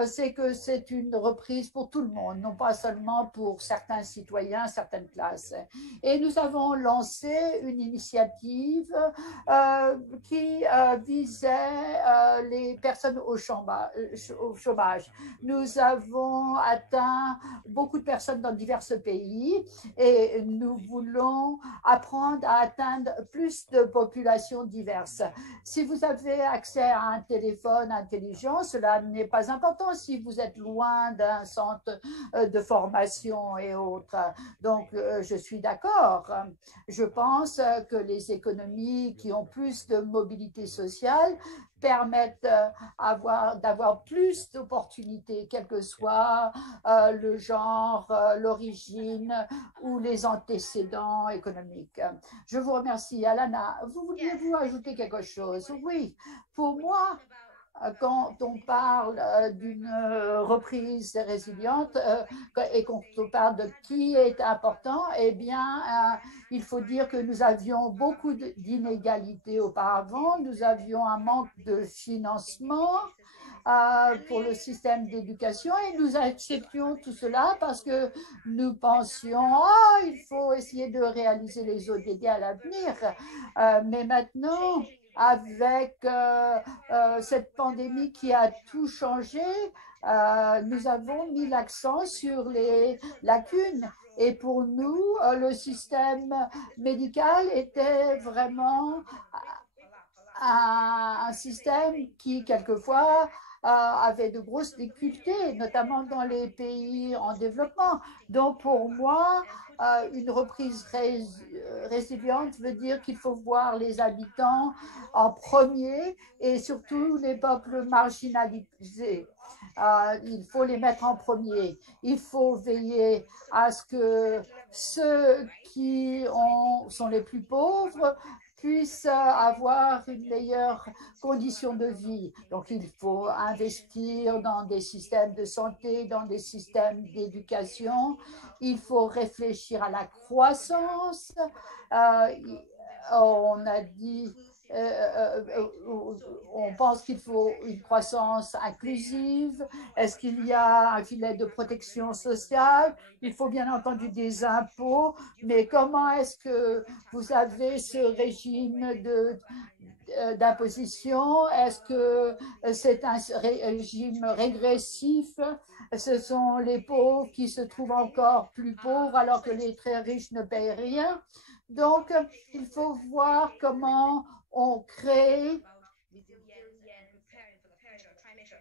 c'est que c'est une reprise pour tout le monde, non pas seulement pour certains citoyens, certaines classes. Et nous avons lancé une initiative qui visait les personnes au chômage. Nous avons atteint beaucoup de personnes dans divers pays et nous voulons apprendre à atteindre plus de populations diverses. Si vous avez accès à un téléphone intelligent, cela n'est pas important si vous êtes loin d'un centre de formation et autres. Donc, je suis d'accord. Je pense que les économies qui ont plus de mobilité sociale permettent d'avoir plus d'opportunités, quel que soit le genre, l'origine ou les antécédents économiques. Je vous remercie. Alana, vouliez-vous ajouter quelque chose? Oui, pour moi, quand on parle d'une reprise résiliente et quand on parle de qui est important, eh bien, il faut dire que nous avions beaucoup d'inégalités auparavant, nous avions un manque de financement pour le système d'éducation et nous acceptions tout cela parce que nous pensions il faut essayer de réaliser les ODD à l'avenir. Mais maintenant, avec cette pandémie qui a tout changé, nous avons mis l'accent sur les lacunes. Et pour nous, le système médical était vraiment un système qui, quelquefois, avait de grosses difficultés, notamment dans les pays en développement. Donc, pour moi, une reprise résiliente veut dire qu'il faut voir les habitants en premier et surtout les peuples marginalisés. Il faut les mettre en premier. Il faut veiller à ce que ceux qui sont les plus pauvres puissent avoir une meilleure condition de vie. Donc, il faut investir dans des systèmes de santé, dans des systèmes d'éducation. Il faut réfléchir à la croissance. On a dit on pense qu'il faut une croissance inclusive. Est-ce qu'il y a un filet de protection sociale? Il faut bien entendu des impôts, mais comment est-ce que vous avez ce régime d'imposition? Est-ce que c'est un régime régressif? Ce sont les pauvres qui se trouvent encore plus pauvres alors que les très riches ne payent rien. Donc, il faut voir comment on crée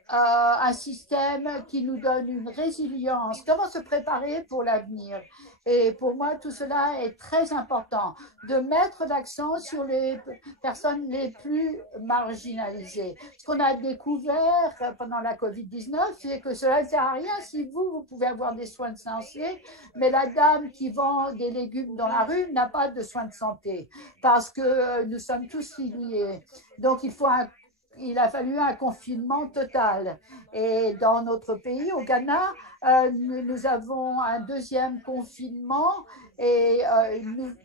un système qui nous donne une résilience, comment se préparer pour l'avenir. Et pour moi, tout cela est très important, de mettre l'accent sur les personnes les plus marginalisées. Ce qu'on a découvert pendant la COVID-19, c'est que cela ne sert à rien si vous pouvez avoir des soins de santé, mais la dame qui vend des légumes dans la rue n'a pas de soins de santé, parce que nous sommes tous liés. Donc, il a fallu un confinement total. Et dans notre pays, au Ghana, nous avons un deuxième confinement et une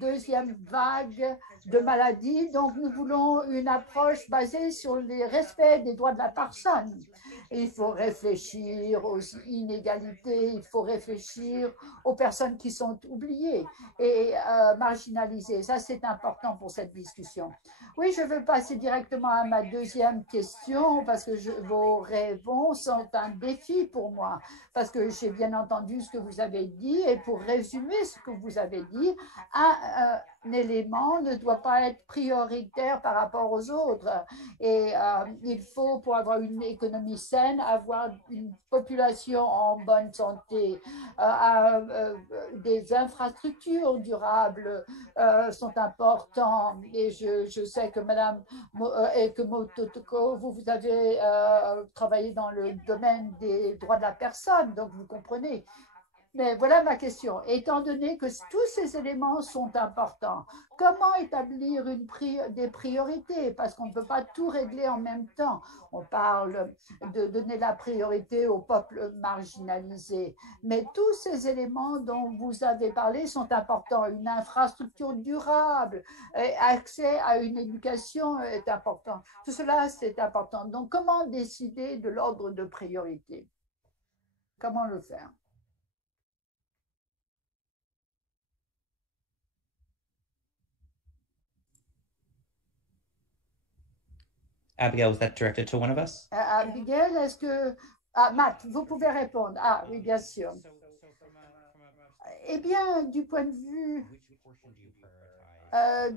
deuxième vague de maladies. Donc, nous voulons une approche basée sur le respect des droits de la personne. Il faut réfléchir aux inégalités, il faut réfléchir aux personnes qui sont oubliées et marginalisées. Ça, c'est important pour cette discussion. Oui, je veux passer directement à ma deuxième question parce que vos réponses sont un défi pour moi, parce que j'ai bien entendu ce que vous avez dit et pour résumer ce que vous avez dit, élément ne doit pas être prioritaire par rapport aux autres. Et il faut, pour avoir une économie saine, avoir une population en bonne santé. Des infrastructures durables sont importantes. Et je sais que Madame et que Motoko, vous avez travaillé dans le domaine des droits de la personne, donc vous comprenez. Mais voilà ma question. Étant donné que tous ces éléments sont importants, comment établir des priorités? Parce qu'on ne peut pas tout régler en même temps. On parle de donner la priorité aux peuples marginalisés. Mais tous ces éléments dont vous avez parlé sont importants. Une infrastructure durable, accès à une éducation est important. Tout cela, c'est important. Donc, comment décider de l'ordre de priorité? Comment le faire? Abigail, was that directed to one of us? Abigail, est-ce que... Matt, vous pouvez répondre. Oui, bien sûr. Eh bien, du point de vue à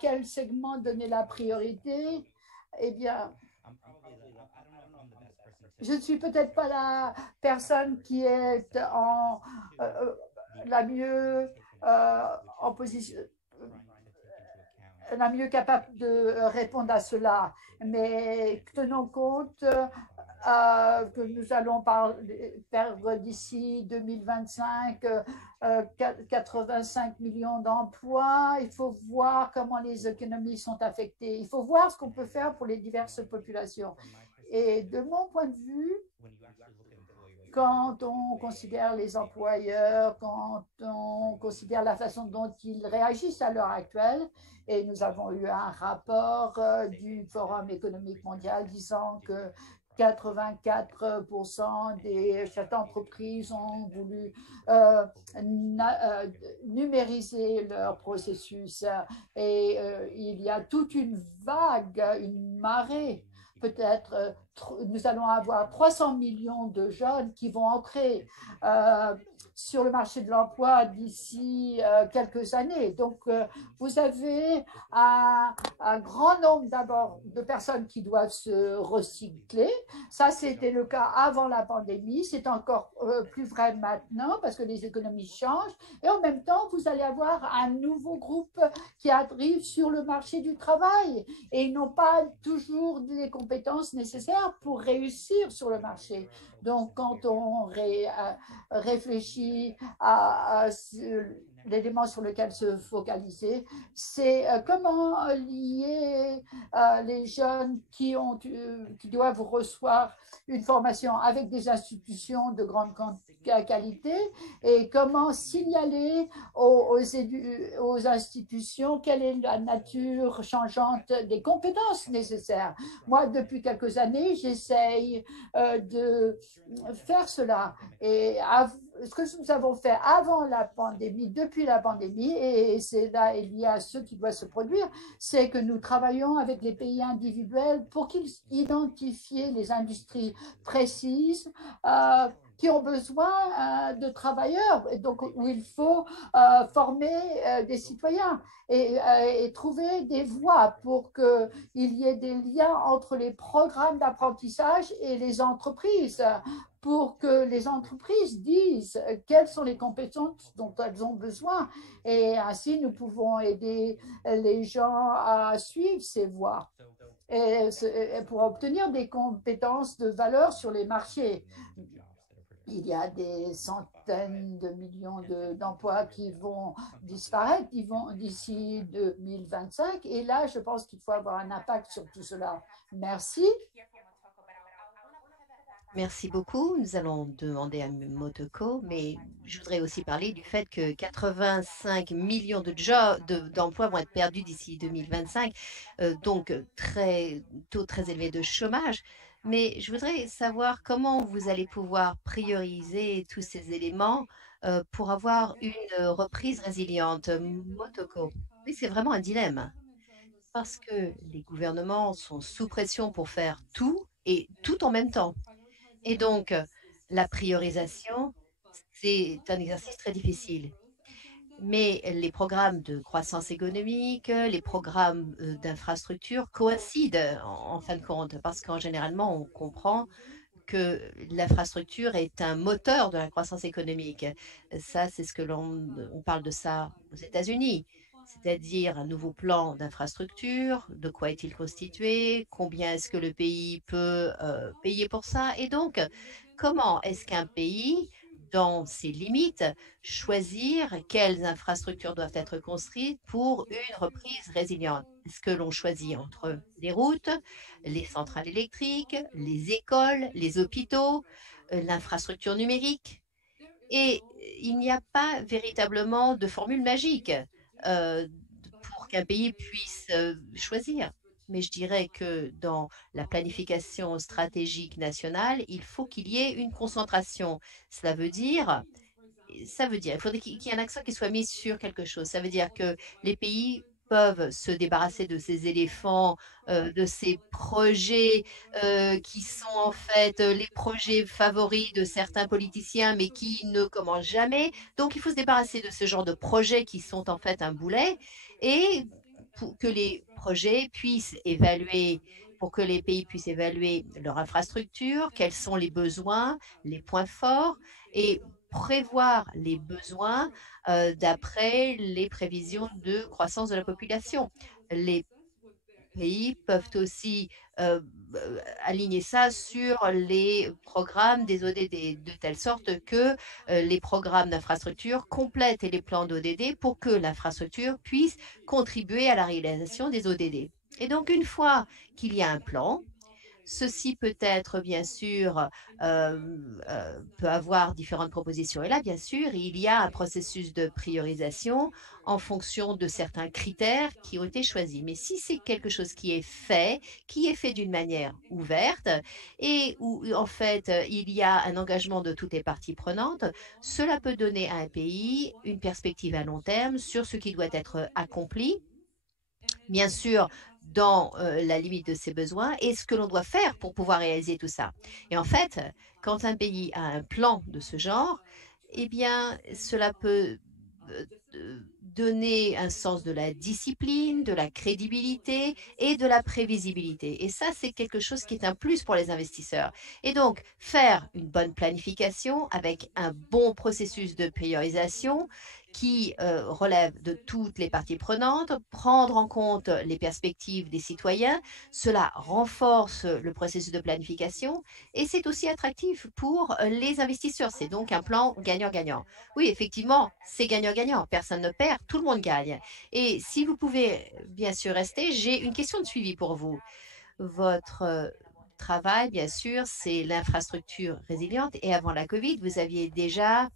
quel segment donner la priorité, eh bien, je ne suis peut-être pas la personne qui est la mieux en position, la mieux capable de répondre à cela. Mais tenons compte que nous allons perdre d'ici 2025 85 millions d'emplois. Il faut voir comment les économies sont affectées. Il faut voir ce qu'on peut faire pour les diverses populations. Et de mon point de vue, quand on considère les employeurs, quand on considère la façon dont ils réagissent à l'heure actuelle, et nous avons eu un rapport du Forum économique mondial disant que 84% des chefs d'entreprise ont voulu numériser leur processus. Et il y a toute une vague, une marée. Peut-être nous allons avoir 300 millions de jeunes qui vont entrer sur le marché de l'emploi d'ici quelques années. Donc, vous avez un grand nombre d'abord de personnes qui doivent se recycler. Ça, c'était le cas avant la pandémie. C'est encore plus vrai maintenant parce que les économies changent. Et en même temps, vous allez avoir un nouveau groupe qui arrive sur le marché du travail. Et ils n'ont pas toujours les compétences nécessaires pour réussir sur le marché. Donc, quand on réfléchit à l'élément sur lequel se focaliser, c'est comment lier les jeunes qui doivent recevoir une formation avec des institutions de grande qualité et comment signaler aux institutions quelle est la nature changeante des compétences nécessaires. Moi, depuis quelques années, j'essaye de faire cela. Et ce que nous avons fait avant la pandémie, depuis la pandémie, et c'est là lié à ce qui doit se produire, c'est que nous travaillons avec les pays individuels pour qu'ils identifient les industries précises qui ont besoin de travailleurs, et donc où il faut former des citoyens et trouver des voies pour qu'il y ait des liens entre les programmes d'apprentissage et les entreprises, pour que les entreprises disent quelles sont les compétences dont elles ont besoin. Et ainsi, nous pouvons aider les gens à suivre ces voies et pour obtenir des compétences de valeur sur les marchés. Il y a des centaines de millions d'emplois qui vont disparaître d'ici 2025. Et là, je pense qu'il faut avoir un impact sur tout cela. Merci. Merci beaucoup. Nous allons demander à Motoko, mais je voudrais aussi parler du fait que 85 millions d'emplois vont être perdus d'ici 2025, donc taux très élevé de chômage. Mais je voudrais savoir comment vous allez pouvoir prioriser tous ces éléments pour avoir une reprise résiliente. Motoko, oui, c'est vraiment un dilemme parce que les gouvernements sont sous pression pour faire tout et tout en même temps. Et donc, la priorisation, c'est un exercice très difficile. Mais les programmes de croissance économique, les programmes d'infrastructure coïncident en fin de compte, parce qu'en généralement, on comprend que l'infrastructure est un moteur de la croissance économique. Ça, c'est ce que on parle de ça aux États-Unis, c'est-à-dire un nouveau plan d'infrastructure, de quoi est-il constitué, combien est-ce que le pays peut payer pour ça, et donc comment est-ce qu'un pays, dans ses limites, choisir quelles infrastructures doivent être construites pour une reprise résiliente. Est-ce que l'on choisit entre les routes, les centrales électriques, les écoles, les hôpitaux, l'infrastructure numérique? Et il n'y a pas véritablement de formule magique euh, pour qu'un pays puisse choisir. Mais je dirais que dans la planification stratégique nationale, il faut qu'il y ait une concentration. Cela veut dire il faudrait qu'il y ait un accent qui soit mis sur quelque chose. Ça veut dire que les pays peuvent se débarrasser de ces éléphants, de ces projets qui sont en fait les projets favoris de certains politiciens, mais qui ne commencent jamais. Donc, il faut se débarrasser de ce genre de projets qui sont en fait un boulet et pour que les projets puissent évaluer pour que les pays puissent évaluer leur infrastructure, quels sont les besoins, les points forts, et prévoir les besoins d'après les prévisions de croissance de la population. Les pays peuvent aussi aligner ça sur les programmes des ODD, de telle sorte que les programmes d'infrastructure complètent les plans d'ODD pour que l'infrastructure puisse contribuer à la réalisation des ODD. Et donc, une fois qu'il y a un plan, ceci peut être, bien sûr, peut avoir différentes propositions. Et là, bien sûr, il y a un processus de priorisation en fonction de certains critères qui ont été choisis. Mais si c'est quelque chose qui est fait d'une manière ouverte et où, en fait, il y a un engagement de toutes les parties prenantes, cela peut donner à un pays une perspective à long terme sur ce qui doit être accompli. Bien sûr, dans la limite de ses besoins et ce que l'on doit faire pour pouvoir réaliser tout ça. Et en fait, quand un pays a un plan de ce genre, eh bien, cela peut donner un sens de la discipline, de la crédibilité et de la prévisibilité. Et ça, c'est quelque chose qui est un plus pour les investisseurs. Et donc, faire une bonne planification avec un bon processus de priorisation qui relève de toutes les parties prenantes, prendre en compte les perspectives des citoyens, cela renforce le processus de planification et c'est aussi attractif pour les investisseurs. C'est donc un plan gagnant-gagnant. Oui, effectivement, c'est gagnant-gagnant. Personne ne perd, tout le monde gagne. Et si vous pouvez bien sûr rester, j'ai une question de suivi pour vous. Votre travail, bien sûr, c'est l'infrastructure résiliente. Et avant la COVID, vous aviez déjà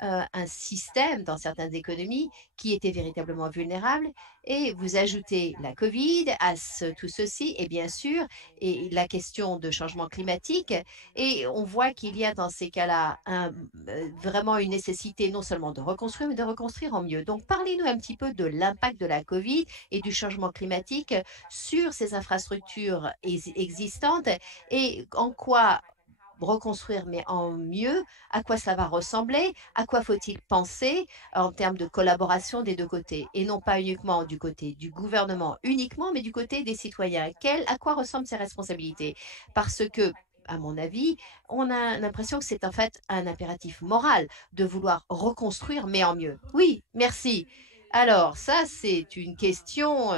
un système dans certaines économies qui était véritablement vulnérable et vous ajoutez la COVID à tout ceci et bien sûr et la question de changement climatique et on voit qu'il y a dans ces cas-là vraiment une nécessité non seulement de reconstruire mais de reconstruire en mieux. Donc parlez-nous un petit peu de l'impact de la COVID et du changement climatique sur ces infrastructures existantes et en quoi reconstruire, mais en mieux, à quoi cela va ressembler, à quoi faut-il penser en termes de collaboration des deux côtés, et non pas uniquement du côté du gouvernement uniquement, mais du côté des citoyens. À quoi ressemblent ces responsabilités? Parce que à mon avis, on a l'impression que c'est en fait un impératif moral de vouloir reconstruire, mais en mieux. Oui, merci. Alors, ça, c'est une question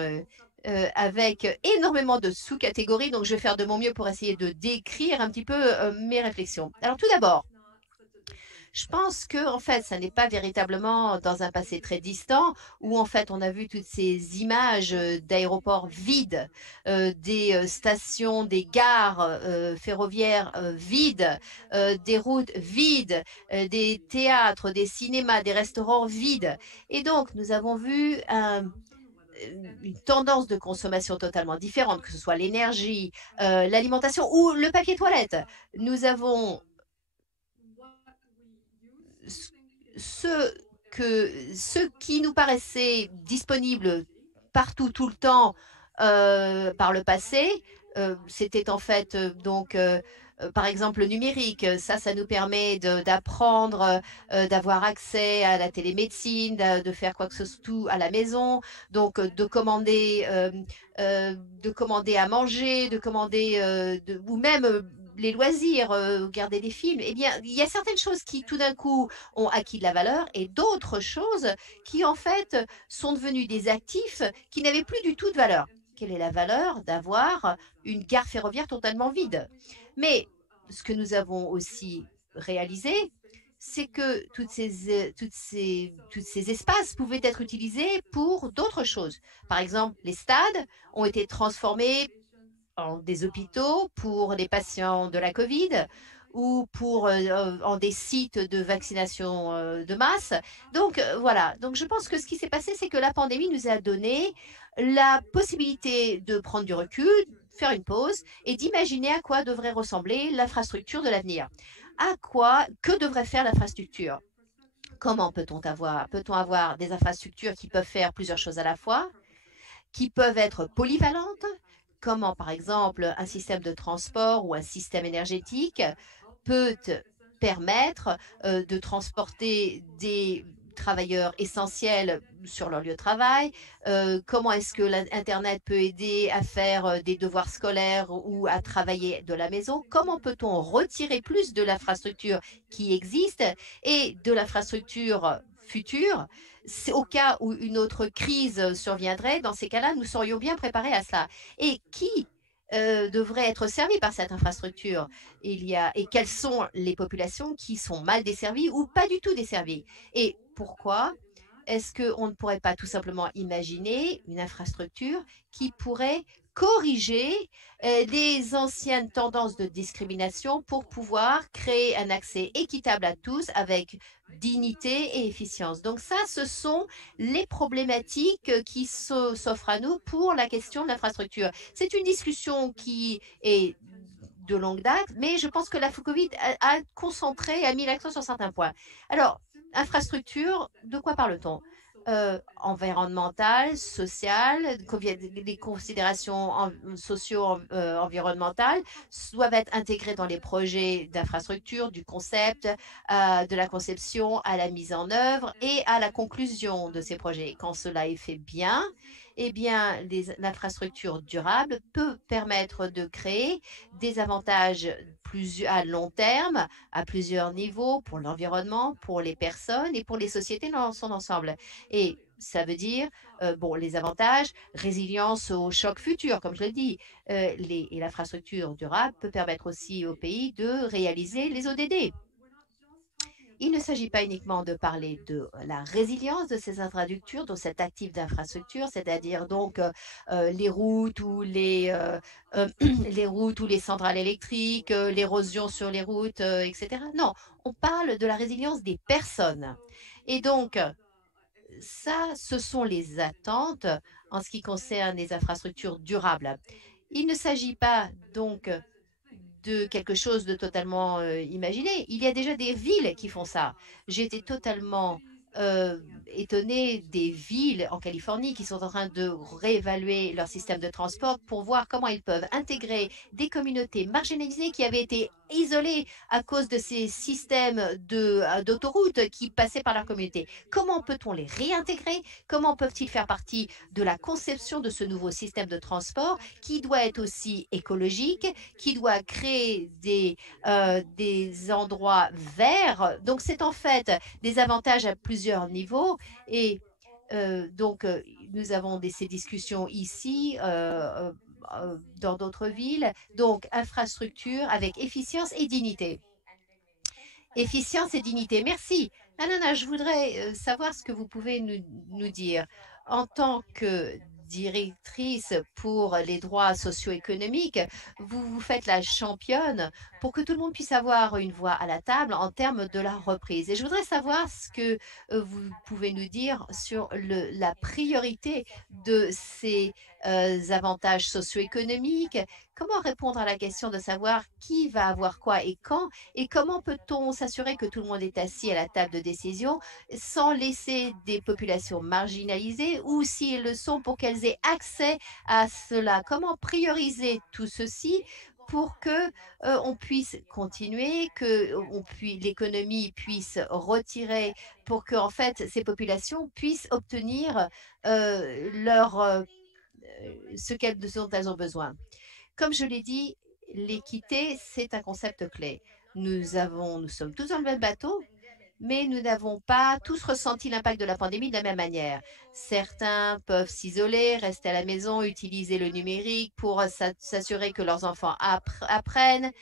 avec énormément de sous-catégories. Donc, je vais faire de mon mieux pour essayer de décrire un petit peu mes réflexions. Alors, tout d'abord, je pense que, en fait, ça n'est pas véritablement dans un passé très distant où, en fait, on a vu toutes ces images d'aéroports vides, des stations, des gares ferroviaires vides, des routes vides, des théâtres, des cinémas, des restaurants vides. Et donc, nous avons vu une tendance de consommation totalement différente, que ce soit l'énergie, l'alimentation ou le papier toilette. Nous avons ce qui nous paraissait disponible partout, tout le temps, par le passé, c'était en fait donc par exemple, le numérique. Ça nous permet d'apprendre, d'avoir accès à la télémédecine, de faire quoi que ce soit tout à la maison, donc de commander à manger, de commander, ou même les loisirs, regarder des films. Eh bien, il y a certaines choses qui, tout d'un coup, ont acquis de la valeur et d'autres choses qui, en fait, sont devenues des actifs qui n'avaient plus du tout de valeur. Quelle est la valeur d'avoir une gare ferroviaire totalement vide? Mais ce que nous avons aussi réalisé, c'est que tous ces espaces pouvaient être utilisés pour d'autres choses. Par exemple, les stades ont été transformés en des hôpitaux pour les patients de la COVID ou en des sites de vaccination de masse. Donc voilà, donc je pense que ce qui s'est passé, c'est que la pandémie nous a donné la possibilité de prendre du recul, faire une pause et d'imaginer à quoi devrait ressembler l'infrastructure de l'avenir. Que devrait faire l'infrastructure? Comment peut-on avoir des infrastructures qui peuvent faire plusieurs choses à la fois, qui peuvent être polyvalentes? Comment, par exemple, un système de transport ou un système énergétique peut permettre de transporter des travailleurs essentiels sur leur lieu de travail? Comment est-ce que l'Internet peut aider à faire des devoirs scolaires ou à travailler de la maison? Comment peut-on retirer plus de l'infrastructure qui existe et de l'infrastructure future? C'est au cas où une autre crise surviendrait, dans ces cas-là, nous serions bien préparés à cela. Et qui devrait être servi par cette infrastructure? Et quelles sont les populations qui sont mal desservies ou pas du tout desservies? Et pourquoi est-ce qu'on ne pourrait pas tout simplement imaginer une infrastructure qui pourrait corriger les anciennes tendances de discrimination pour pouvoir créer un accès équitable à tous avec dignité et efficience? Donc ça, ce sont les problématiques qui s'offrent à nous pour la question de l'infrastructure. C'est une discussion qui est de longue date, mais je pense que la COVID a concentré, a mis l'accent sur certains points. Alors, infrastructure, de quoi parle-t-on? Environnementales, sociales, les considérations socio-environnementales doivent être intégrées dans les projets d'infrastructure, du concept, de la conception à la mise en œuvre et à la conclusion de ces projets. Quand cela est fait bien, eh bien, l'infrastructure durable peut permettre de créer des avantages à long terme, à plusieurs niveaux, pour l'environnement, pour les personnes et pour les sociétés dans son ensemble. Et ça veut dire, les avantages, résilience aux chocs futurs, comme je l'ai dit, et l'infrastructure durable peut permettre aussi au pays de réaliser les ODD. Il ne s'agit pas uniquement de parler de la résilience de ces infrastructures, de cet actif d'infrastructure, c'est-à-dire donc les routes ou les routes ou les centrales électriques, l'érosion sur les routes, etc. Non, on parle de la résilience des personnes. Et donc, ça, ce sont les attentes en ce qui concerne les infrastructures durables. Il ne s'agit pas donc de quelque chose de totalement imaginé. Il y a déjà des villes qui font ça. J'ai été totalement étonnée des villes en Californie qui sont en train de réévaluer leur système de transport pour voir comment ils peuvent intégrer des communautés marginalisées qui avaient été isolées à cause de ces systèmes d'autoroutes qui passaient par leur communauté. Comment peut-on les réintégrer? Comment peuvent-ils faire partie de la conception de ce nouveau système de transport qui doit être aussi écologique, qui doit créer des endroits verts? Donc, c'est en fait des avantages à plusieurs niveaux. Et donc, nous avons ces discussions ici, dans d'autres villes. Donc, infrastructure avec efficience et dignité. Efficience et dignité. Merci. Nana, je voudrais savoir ce que vous pouvez nous dire. En tant que directrice pour les droits socio-économiques, vous faites la championne pour que tout le monde puisse avoir une voix à la table en termes de la reprise. Et je voudrais savoir ce que vous pouvez nous dire sur la priorité de ces avantages socio-économiques. Comment répondre à la question de savoir qui va avoir quoi et quand, et comment peut-on s'assurer que tout le monde est assis à la table de décision sans laisser des populations marginalisées, ou s'ils le sont, pour qu'elles aient accès à cela? Comment prioriser tout ceci pour que on puisse continuer, que l'économie puisse retirer, pour que en fait ces populations puissent obtenir dont elles ont besoin. Comme je l'ai dit, l'équité, c'est un concept clé. Nous sommes tous dans le même bateau, mais nous n'avons pas tous ressenti l'impact de la pandémie de la même manière. Certains peuvent s'isoler, rester à la maison, utiliser le numérique pour s'assurer que leurs enfants apprennent.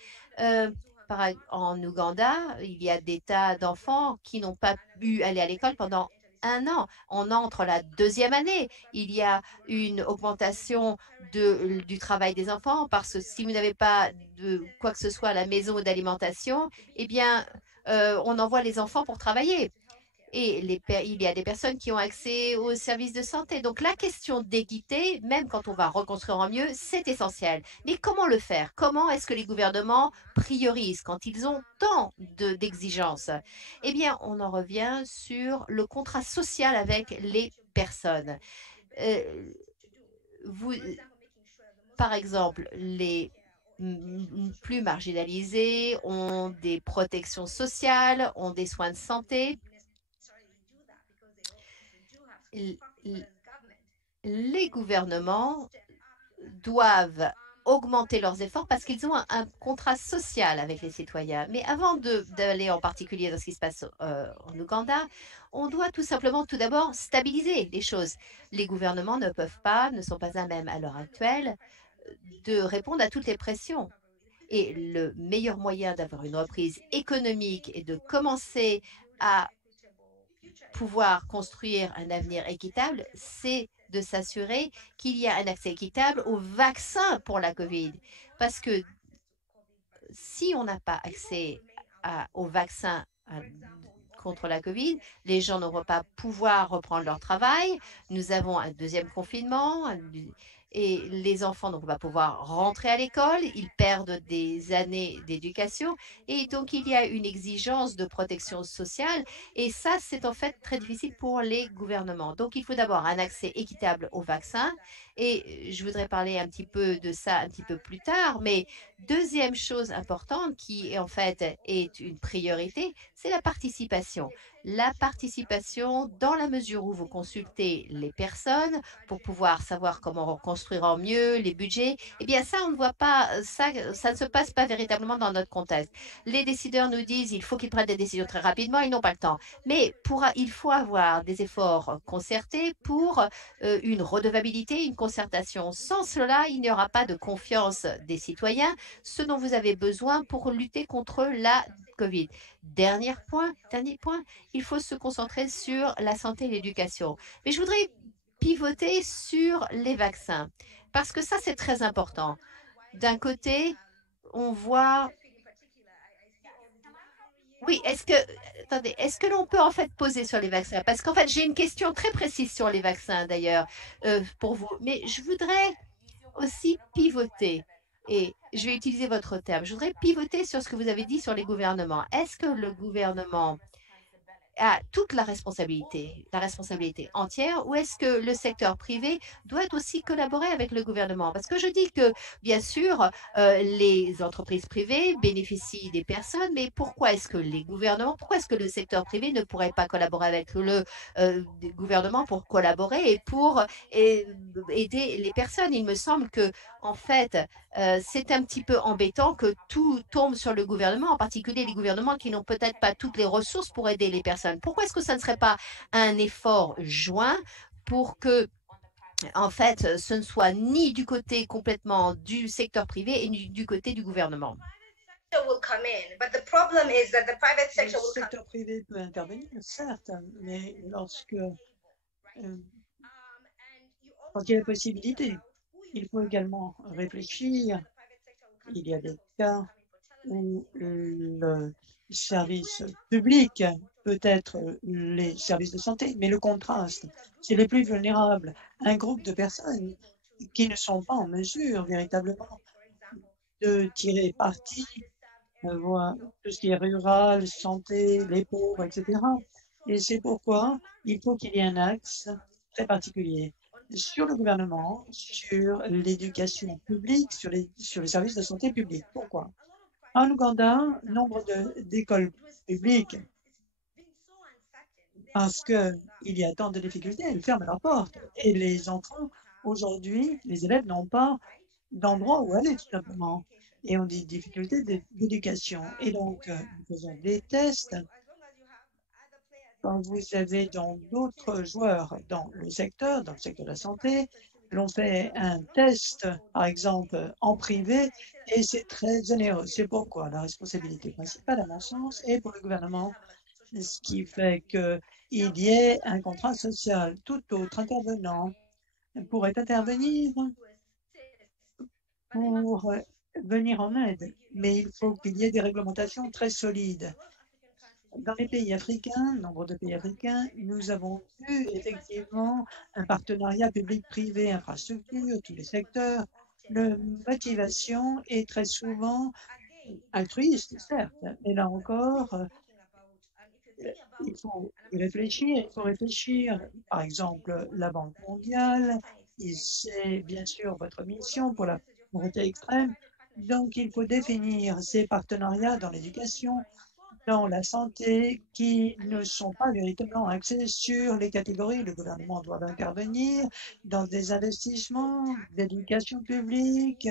En Ouganda, il y a des tas d'enfants qui n'ont pas pu aller à l'école pendant 1 an. On entre la 2e année. Il y a une augmentation du travail des enfants parce que si vous n'avez pas de quoi que ce soit à la maison ou d'alimentation, eh bien, on envoie les enfants pour travailler. Et il y a des personnes qui ont accès aux services de santé. Donc, la question d'équité, même quand on va reconstruire en mieux, c'est essentiel. Mais comment le faire? Comment est-ce que les gouvernements priorisent quand ils ont tant d'exigences? Eh bien, on en revient sur le contrat social avec les personnes. Par exemple, les plus marginalisés ont des protections sociales, ont des soins de santé. Les gouvernements doivent augmenter leurs efforts parce qu'ils ont un contrat social avec les citoyens. Mais avant d'aller en particulier dans ce qui se passe en Ouganda, on doit tout simplement tout d'abord stabiliser les choses. Les gouvernements ne sont pas à même à l'heure actuelle de répondre à toutes les pressions. Et le meilleur moyen d'avoir une reprise économique et de commencer à pouvoir construire un avenir équitable, c'est de s'assurer qu'il y a un accès équitable au vaccin pour la COVID. Parce que si on n'a pas accès au vaccin contre la COVID, les gens n'auront pas pouvoir reprendre leur travail. Nous avons un 2e confinement et les enfants ne vont pas pouvoir rentrer à l'école. Ils perdent des années d'éducation et donc il y a une exigence de protection sociale et ça, c'est en fait très difficile pour les gouvernements. Donc, il faut d'abord un accès équitable au vaccin et je voudrais parler un petit peu de ça un petit peu plus tard, mais 2e chose importante qui en fait est une priorité, c'est la participation. La participation dans la mesure où vous consultez les personnes pour pouvoir savoir comment reconstruire en mieux les budgets, eh bien ça, on ne voit pas, ça ne se passe pas véritablement dans notre contexte. Les décideurs nous disent il faut qu'ils prennent des décisions très rapidement, ils n'ont pas le temps. Mais il faut avoir des efforts concertés pour une redevabilité, une concertation. Sans cela, il n'y aura pas de confiance des citoyens, ce dont vous avez besoin pour lutter contre la COVID. Dernier point, il faut se concentrer sur la santé et l'éducation. Mais je voudrais pivoter sur les vaccins, parce que ça, c'est très important. D'un côté, on voit... Oui, est-ce que l'on peut en fait poser sur les vaccins? Parce qu'en fait, j'ai une question très précise sur les vaccins d'ailleurs pour vous, mais je voudrais aussi pivoter. Et je vais utiliser votre terme. Je voudrais pivoter sur ce que vous avez dit sur les gouvernements. Est-ce que le gouvernement a toute la responsabilité entière, ou est-ce que le secteur privé doit aussi collaborer avec le gouvernement? Parce que je dis que, bien sûr, les entreprises privées bénéficient des personnes, mais pourquoi est-ce que le secteur privé ne pourrait pas collaborer avec le gouvernement pour collaborer et pour aider les personnes? Il me semble que, en fait, c'est un petit peu embêtant que tout tombe sur le gouvernement, en particulier les gouvernements qui n'ont peut-être pas toutes les ressources pour aider les personnes. Pourquoi est-ce que ça ne serait pas un effort joint pour que, en fait, ce ne soit ni du côté complètement du secteur privé et ni du côté du gouvernement? Le secteur privé peut intervenir, certes, mais quand il y a la possibilité, il faut également réfléchir. Il y a des cas où le service public peut être les services de santé, mais le contraste, c'est les plus vulnérables, un groupe de personnes qui ne sont pas en mesure véritablement de tirer parti, voir tout ce qui est rural, santé, les pauvres, etc. Et c'est pourquoi il faut qu'il y ait un axe très particulier. sur le gouvernement, sur l'éducation publique, sur les services de santé publique. Pourquoi? En Ouganda, nombre d'écoles publiques, parce qu'il y a tant de difficultés, elles ferment leurs portes. Et les enfants, aujourd'hui, les élèves n'ont pas d'endroit où aller, tout simplement. Et on dit difficulté d'éducation. Et donc, nous faisons des tests. Quand vous avez donc d'autres joueurs dans le secteur de la santé, l'on fait un test, par exemple, en privé, et c'est très onéreux. C'est pourquoi la responsabilité principale, à mon sens, est pour le gouvernement, ce qui fait qu'il y ait un contrat social. Tout autre intervenant pourrait intervenir pour venir en aide, mais il faut qu'il y ait des réglementations très solides. Dans les pays africains, nombre de pays africains, nous avons eu effectivement un partenariat public-privé, infrastructure, tous les secteurs. La motivation est très souvent altruiste, certes, mais là encore, il faut y réfléchir. Il faut réfléchir, par exemple, la Banque mondiale, et c'est bien sûr votre mission pour la pauvreté extrême. Donc, il faut définir ces partenariats dans l'éducation, dans la santé, qui ne sont pas véritablement axés sur les catégories. Le gouvernement doit intervenir dans des investissements d'éducation publique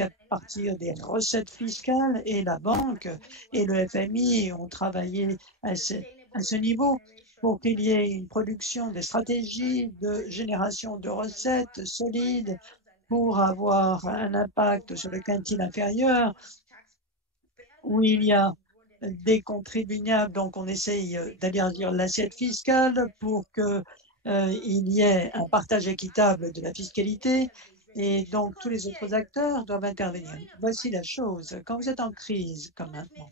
à partir des recettes fiscales, et la banque et le FMI ont travaillé à ce niveau pour qu'il y ait une production des stratégies de génération de recettes solides pour avoir un impact sur le quintile inférieur, où il y a des contribuables. Donc, on essaye d'élargir l'assiette fiscale pour qu'il y ait un partage équitable de la fiscalité. Et donc, tous les autres acteurs doivent intervenir. Voici la chose. Quand vous êtes en crise, comme maintenant,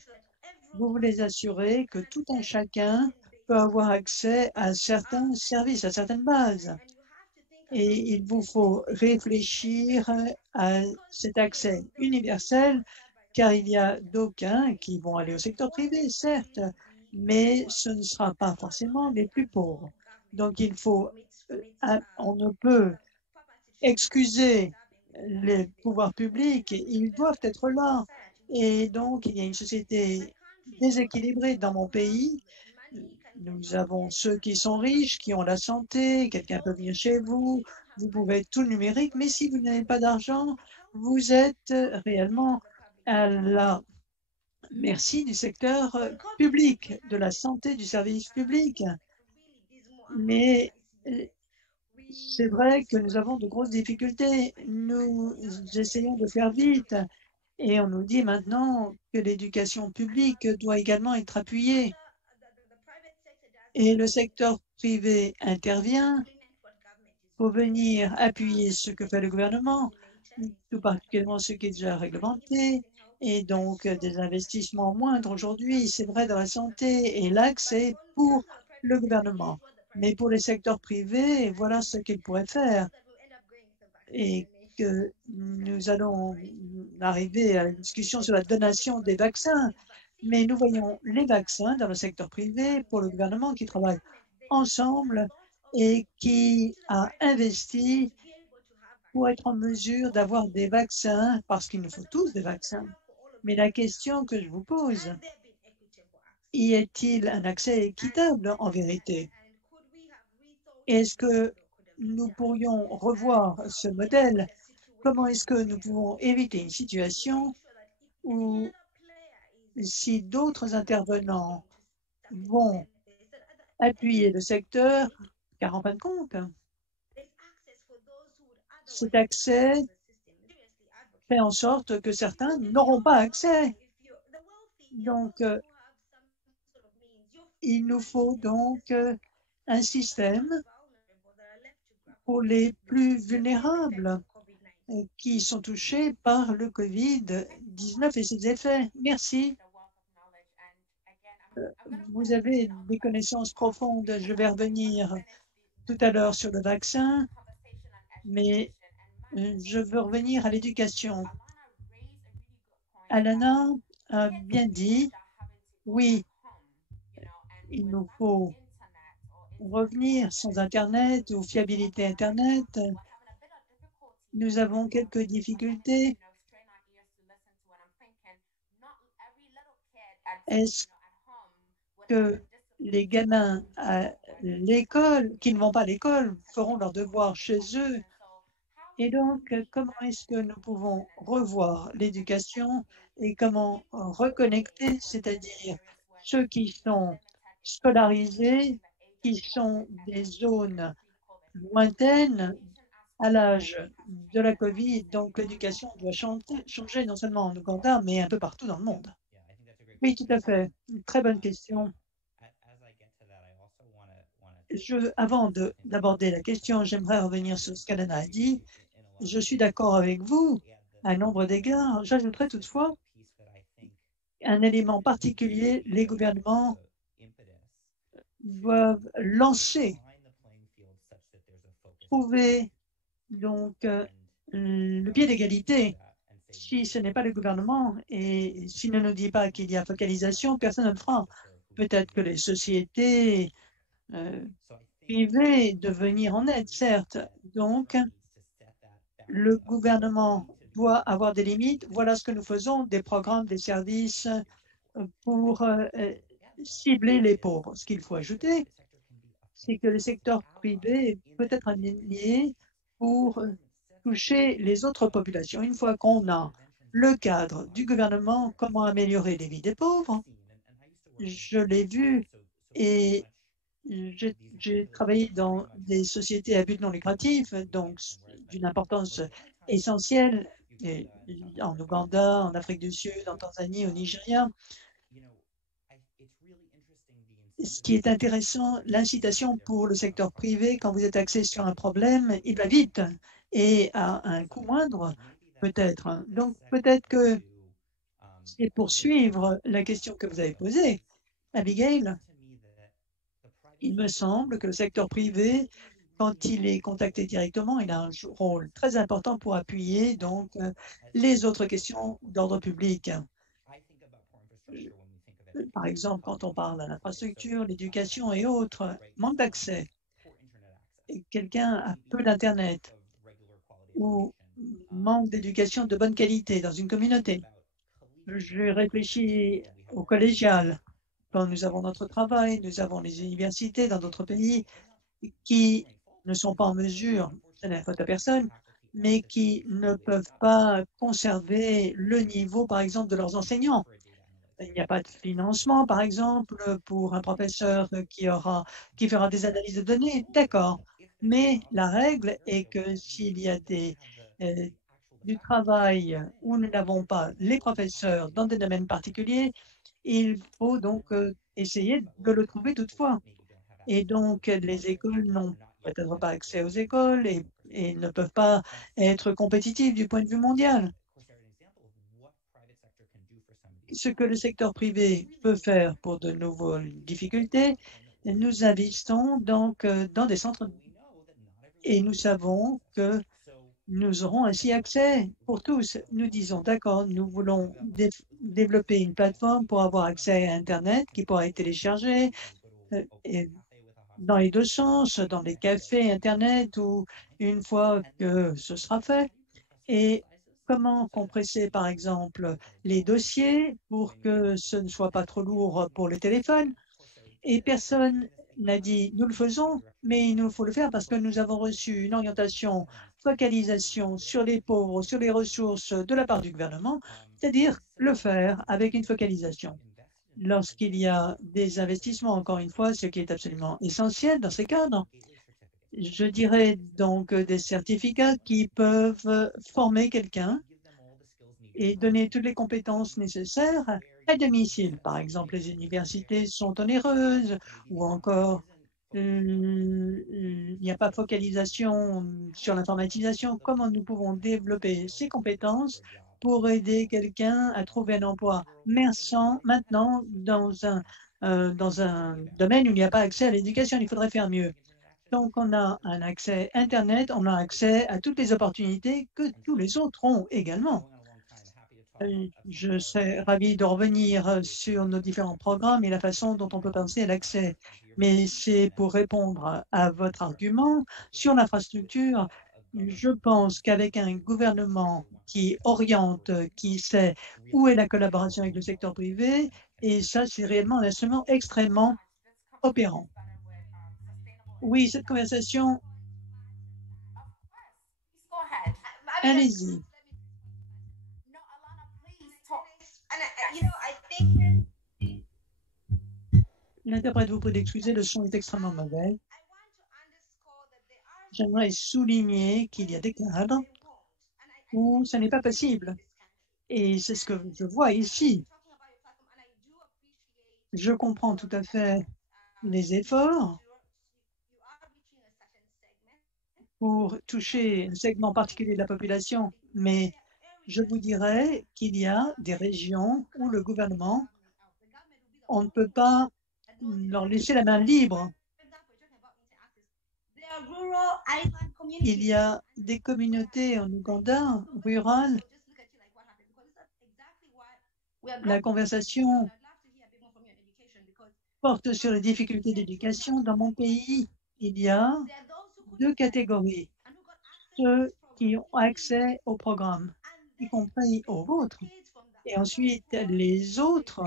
vous voulez assurer que tout un chacun peut avoir accès à certains services, à certaines bases. Et il vous faut réfléchir à cet accès universel, car il y a d'aucuns qui vont aller au secteur privé, certes, mais ce ne sera pas forcément les plus pauvres. Donc, on ne peut excuser les pouvoirs publics, ils doivent être là. Et donc, il y a une société déséquilibrée dans mon pays. Nous avons ceux qui sont riches, qui ont la santé, quelqu'un peut venir chez vous, vous pouvez être tout le numérique, mais si vous n'avez pas d'argent, vous êtes réellement à la merci du secteur public, de la santé, du service public. Mais c'est vrai que nous avons de grosses difficultés. Nous essayons de faire vite et on nous dit maintenant que l'éducation publique doit également être appuyée. Et le secteur privé intervient pour venir appuyer ce que fait le gouvernement, tout particulièrement ce qui est déjà réglementé, et donc des investissements moindres aujourd'hui, c'est vrai, dans la santé, et l'accès pour le gouvernement. Mais pour les secteurs privés, voilà ce qu'ils pourraient faire. Et que nous allons arriver à la discussion sur la donation des vaccins. Mais nous voyons les vaccins dans le secteur privé pour le gouvernement qui travaille ensemble et qui a investi pour être en mesure d'avoir des vaccins, parce qu'il nous faut tous des vaccins. Mais la question que je vous pose, y a-t-il un accès équitable en vérité? Est-ce que nous pourrions revoir ce modèle? Comment est-ce que nous pouvons éviter une situation où, si d'autres intervenants vont appuyer le secteur, car en fin de compte, cet accès fait en sorte que certains n'auront pas accès. Donc, il nous faut donc un système pour les plus vulnérables qui sont touchés par le COVID-19 et ses effets. Merci. Vous avez des connaissances profondes. Je vais revenir tout à l'heure sur le vaccin, mais je veux revenir à l'éducation. Alana a bien dit, oui, il nous faut revenir sans Internet ou fiabilité Internet. Nous avons quelques difficultés. Est-ce que les gamins à l'école, qui ne vont pas à l'école, feront leurs devoirs chez eux? Et donc, comment est-ce que nous pouvons revoir l'éducation et comment reconnecter, c'est-à-dire ceux qui sont scolarisés, qui sont des zones lointaines à l'âge de la COVID. Donc, l'éducation doit changer non seulement en Ouganda, mais un peu partout dans le monde. Oui, tout à fait. Une très bonne question. Avant d'aborder la question, j'aimerais revenir sur ce qu'Alana a dit. Je suis d'accord avec vous à un nombre d'égards. J'ajouterais toutefois un élément particulier. Les gouvernements doivent trouver donc le pied d'égalité. Si ce n'est pas le gouvernement et s'il ne nous dit pas qu'il y a focalisation, personne ne le fera. Peut-être que les sociétés privées de venir en aide, certes. Donc, le gouvernement doit avoir des limites. Voilà ce que nous faisons, des programmes, des services pour cibler les pauvres. Ce qu'il faut ajouter, c'est que le secteur privé peut être un allié pour toucher les autres populations. Une fois qu'on a le cadre du gouvernement, comment améliorer les vies des pauvres, je l'ai vu et j'ai travaillé dans des sociétés à but non lucratif, donc d'une importance essentielle en Ouganda, en Afrique du Sud, en Tanzanie, au Nigeria. Ce qui est intéressant, l'incitation pour le secteur privé, quand vous êtes axé sur un problème, il va vite et à un coût moindre, peut-être. Donc, peut-être que c'est pour suivre la question que vous avez posée, Abigail. Il me semble que le secteur privé, quand il est contacté directement, il a un rôle très important pour appuyer donc les autres questions d'ordre public. Par exemple, quand on parle de l'infrastructure, l'éducation et autres, manque d'accès. Quelqu'un a peu d'Internet ou manque d'éducation de bonne qualité dans une communauté. Je réfléchis au collégial. Quand nous avons notre travail, nous avons les universités dans d'autres pays qui ne sont pas en mesure, ce n'est faute à personne, mais qui ne peuvent pas conserver le niveau, par exemple, de leurs enseignants. Il n'y a pas de financement, par exemple, pour un professeur qui fera des analyses de données. D'accord. Mais la règle est que s'il y a du travail où nous n'avons pas les professeurs dans des domaines particuliers, il faut donc essayer de le trouver toutefois. Et donc, les écoles n'ont peut-être pas accès aux écoles et ne peuvent pas être compétitives du point de vue mondial. Ce que le secteur privé peut faire pour de nouvelles difficultés, nous investissons donc dans des centres et nous savons que nous aurons ainsi accès pour tous. Nous disons, d'accord, nous voulons développer une plateforme pour avoir accès à Internet qui pourra être téléchargé et dans les deux sens, dans les cafés Internet ou une fois que ce sera fait. Et comment compresser, par exemple, les dossiers pour que ce ne soit pas trop lourd pour le téléphone. Et personne n'a dit « nous le faisons », mais il nous faut le faire parce que nous avons reçu une orientation, focalisation sur les pauvres, sur les ressources de la part du gouvernement, c'est-à-dire le faire avec une focalisation. Lorsqu'il y a des investissements, encore une fois, ce qui est absolument essentiel dans ces cadres, je dirais donc des certificats qui peuvent former quelqu'un et donner toutes les compétences nécessaires à domicile. Par exemple, les universités sont onéreuses ou encore il n'y a pas focalisation sur l'informatisation. Comment nous pouvons développer ces compétences pour aider quelqu'un à trouver un emploi maintenant dans un domaine où il n'y a pas accès à l'éducation? Il faudrait faire mieux. Donc, on a un accès Internet, on a accès à toutes les opportunités que tous les autres ont également. Je serais ravi de revenir sur nos différents programmes et la façon dont on peut penser à l'accès. Mais c'est pour répondre à votre argument sur l'infrastructure. Je pense qu'avec un gouvernement qui oriente, qui sait où est la collaboration avec le secteur privé, et ça, c'est réellement un instrument extrêmement opérant. Oui, cette conversation, Go ahead. allez-y. No, Alana, please talk. And L'interprète vous prie d'excuser, le son est extrêmement mauvais. J'aimerais souligner qu'il y a des cadres où ce n'est pas possible. Et c'est ce que je vois ici. Je comprends tout à fait les efforts pour toucher un segment particulier de la population, mais je vous dirais qu'il y a des régions où le gouvernement, on ne peut pas leur laisser la main libre. Il y a des communautés en Ouganda rurales. La conversation porte sur les difficultés d'éducation. Dans mon pays, il y a deux catégories. Ceux qui ont accès au programme, y compris au vôtre, et ensuite les autres,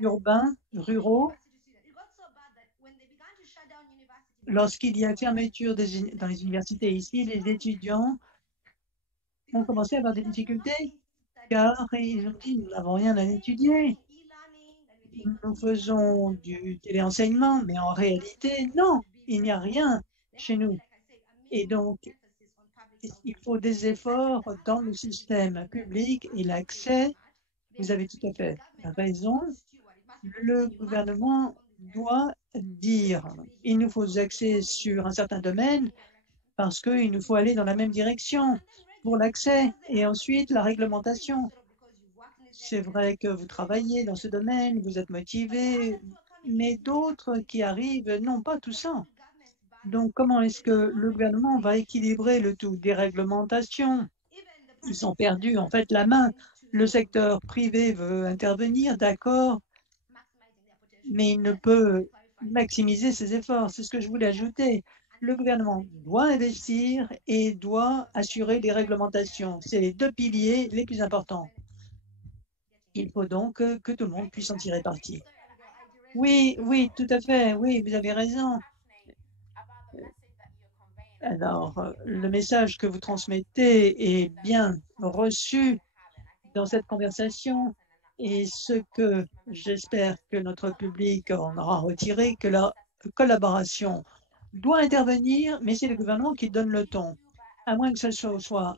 urbains, ruraux. Lorsqu'il y a fermeture dans les universités ici, les étudiants ont commencé à avoir des difficultés car ils ont dit « nous n'avons rien à étudier, nous faisons du téléenseignement », mais en réalité, non, il n'y a rien chez nous. Et donc, il faut des efforts dans le système public et l'accès. Vous avez tout à fait raison. Le gouvernement doit dire il nous faut accès sur un certain domaine parce qu'il nous faut aller dans la même direction pour l'accès et ensuite la réglementation. C'est vrai que vous travaillez dans ce domaine, vous êtes motivé, mais d'autres qui arrivent n'ont pas tout ça. Donc, comment est-ce que le gouvernement va équilibrer le tout? Des réglementations, ils ont perdu en fait la main. Le secteur privé veut intervenir, d'accord, mais il ne peut maximiser ses efforts. C'est ce que je voulais ajouter. Le gouvernement doit investir et doit assurer des réglementations. C'est les deux piliers les plus importants. Il faut donc que tout le monde puisse en tirer parti. Oui, oui, tout à fait. Oui, vous avez raison. Alors, le message que vous transmettez est bien reçu dans cette conversation et ce que j'espère que notre public en aura retiré, que la collaboration doit intervenir, mais c'est le gouvernement qui donne le ton. À moins que ce soit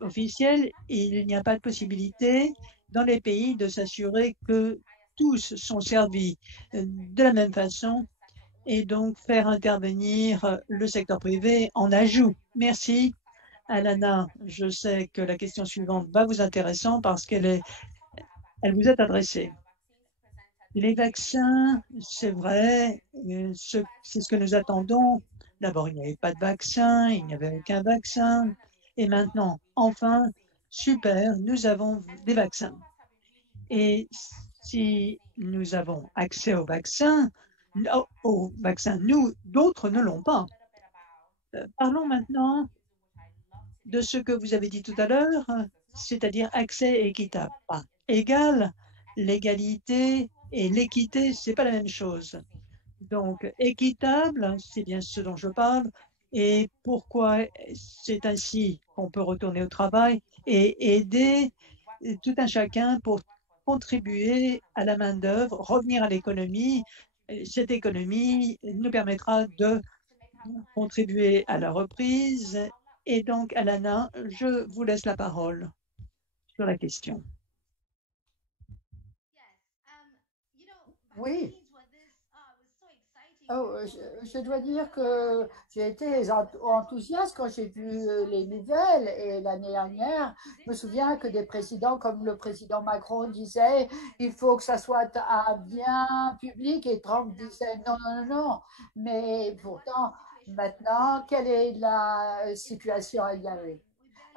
officiel, il n'y a pas de possibilité dans les pays de s'assurer que tous sont servis de la même façon et donc faire intervenir le secteur privé en ajout. Merci. Alana, je sais que la question suivante va vous intéresser parce qu'elle vous est adressée. Les vaccins, c'est vrai, c'est ce que nous attendons. D'abord, il n'y avait pas de vaccin, il n'y avait aucun vaccin. Et maintenant, enfin, super, nous avons des vaccins. Et si nous avons accès aux vaccins, nous, d'autres ne l'ont pas. Parlons maintenant de ce que vous avez dit tout à l'heure, c'est-à-dire accès équitable. Pas égal, l'égalité et l'équité, ce n'est pas la même chose. Donc, équitable, c'est bien ce dont je parle. Et pourquoi c'est ainsi qu'on peut retourner au travail et aider tout un chacun pour contribuer à la main-d'œuvre, revenir à l'économie. Cette économie nous permettra de contribuer à la reprise. Et donc, Alana, je vous laisse la parole sur la question. Oui. Oh, je dois dire que j'ai été enthousiaste quand j'ai vu les nouvelles et l'année dernière, je me souviens que des présidents comme le président Macron disaient il faut que ça soit un bien public et Trump disait non, non, non, non. Mais pourtant, maintenant, quelle est la situation à Gary?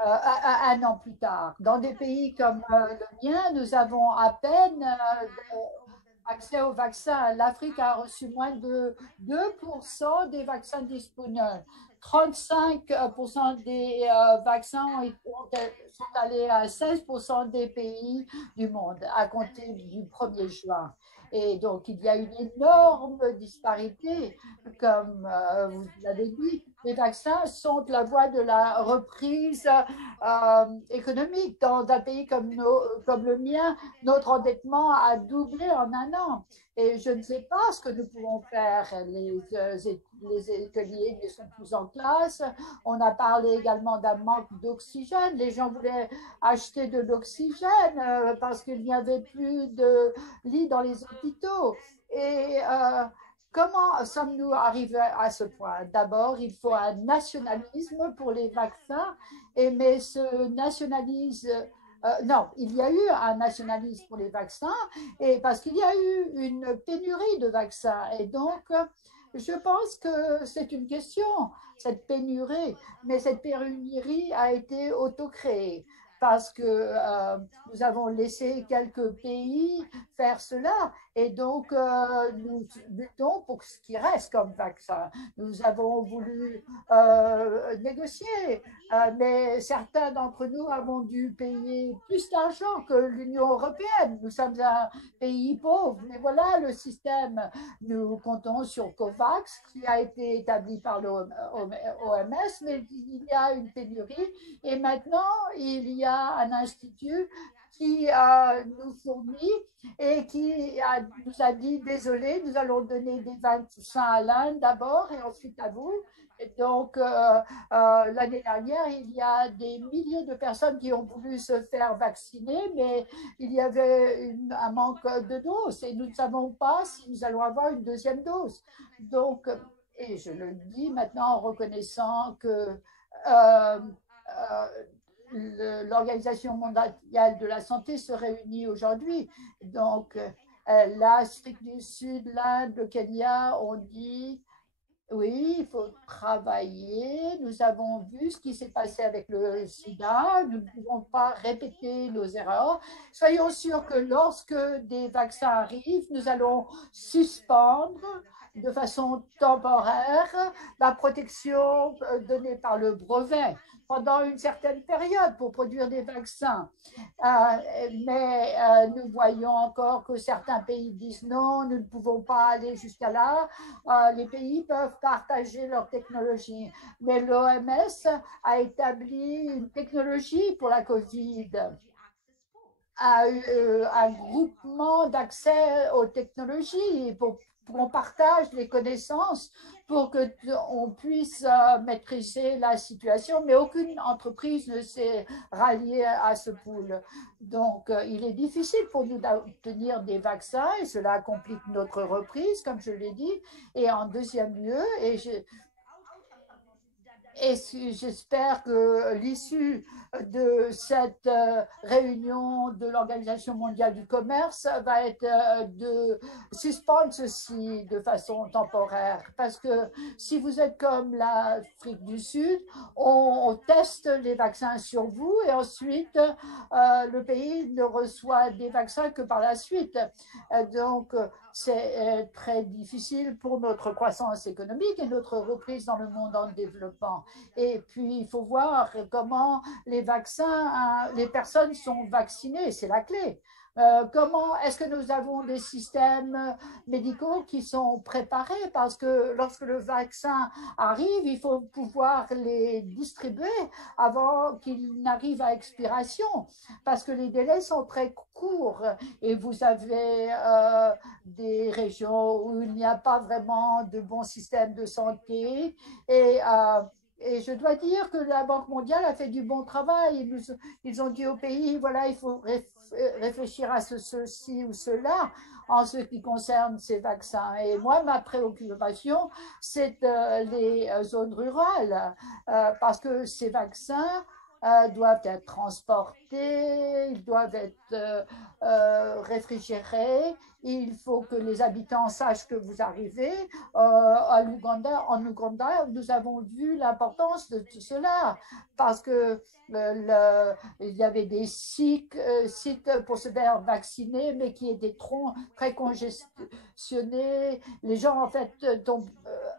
un an plus tard. Dans des pays comme le mien, nous avons à peine accès aux vaccins. L'Afrique a reçu moins de 2% des vaccins disponibles. 35% des vaccins sont allés à 16% des pays du monde à compter du 1er juin. Et donc, il y a une énorme disparité, comme vous l'avez dit. Les vaccins sont la voie de la reprise économique. Dans un pays comme le mien, notre endettement a doublé en un an. Et je ne sais pas ce que nous pouvons faire. Les écoliers ne sont plus en classe. On a parlé également d'un manque d'oxygène. Les gens voulaient acheter de l'oxygène parce qu'il n'y avait plus de lits dans les hôpitaux. Et comment sommes-nous arrivés à ce point? D'abord, il faut un nationalisme pour les vaccins, mais ce nationalisme non, il y a eu un nationalisme pour les vaccins et parce qu'il y a eu une pénurie de vaccins. Et donc, je pense que c'est une question, cette pénurie, mais cette pénurie a été autocréée parce que nous avons laissé quelques pays faire cela et donc nous luttons pour ce qui reste comme vaccin. Nous avons voulu négocier, mais certains d'entre nous avons dû payer plus d'argent que l'Union européenne. Nous sommes un pays pauvre, mais voilà le système. Nous comptons sur COVAX qui a été établi par l'OMS, mais il y a une pénurie et maintenant il y a un institut qui nous fournit et qui nous a dit désolé, nous allons donner des vaccins à l'Inde d'abord et ensuite à vous. Et donc, l'année dernière, il y a des milliers de personnes qui ont voulu se faire vacciner, mais il y avait un manque de doses et nous ne savons pas si nous allons avoir une deuxième dose. Donc, et je le dis maintenant en reconnaissant que l'Organisation mondiale de la santé se réunit aujourd'hui. Donc, l'Afrique du Sud, l'Inde, le Kenya ont dit oui, il faut travailler. Nous avons vu ce qui s'est passé avec le sida. Nous ne pouvons pas répéter nos erreurs. Soyons sûrs que lorsque des vaccins arrivent, nous allons suspendre de façon temporaire la protection donnée par le brevet pendant une certaine période pour produire des vaccins. Mais nous voyons encore que certains pays disent non, nous ne pouvons pas aller jusqu'à là. Les pays peuvent partager leur technologie. Mais l'OMS a établi une technologie pour la COVID, un groupement d'accès aux technologies pour qu'on partage les connaissances pour qu'on puisse maîtriser la situation, mais aucune entreprise ne s'est ralliée à ce pool. Donc, il est difficile pour nous d'obtenir des vaccins et cela complique notre reprise, comme je l'ai dit. Et en deuxième lieu, et j'espère que l'issue de cette réunion de l'Organisation mondiale du commerce va être de suspendre ceci de façon temporaire. Parce que si vous êtes comme l'Afrique du Sud, on teste les vaccins sur vous et ensuite le pays ne reçoit des vaccins que par la suite. Donc, c'est très difficile pour notre croissance économique et notre reprise dans le monde en développement. Et puis, il faut voir comment les vaccins, les personnes sont vaccinées, c'est la clé. Comment est-ce que nous avons des systèmes médicaux qui sont préparés? Parce que lorsque le vaccin arrive, il faut pouvoir les distribuer avant qu'il n'arrive à expiration, parce que les délais sont très courts et vous avez des régions où il n'y a pas vraiment de bon système de santé et je dois dire que la Banque mondiale a fait du bon travail. Ils ont dit au pays, voilà, il faut réfléchir à ceci ou cela en ce qui concerne ces vaccins. Et moi, ma préoccupation, c'est les zones rurales, parce que ces vaccins doivent être transportés, ils doivent être réfrigérés. Il faut que les habitants sachent que vous arrivez. En Ouganda, nous avons vu l'importance de tout cela parce que il y avait des sites pour se faire vacciner, mais qui étaient très congestionnés. Les gens, en fait,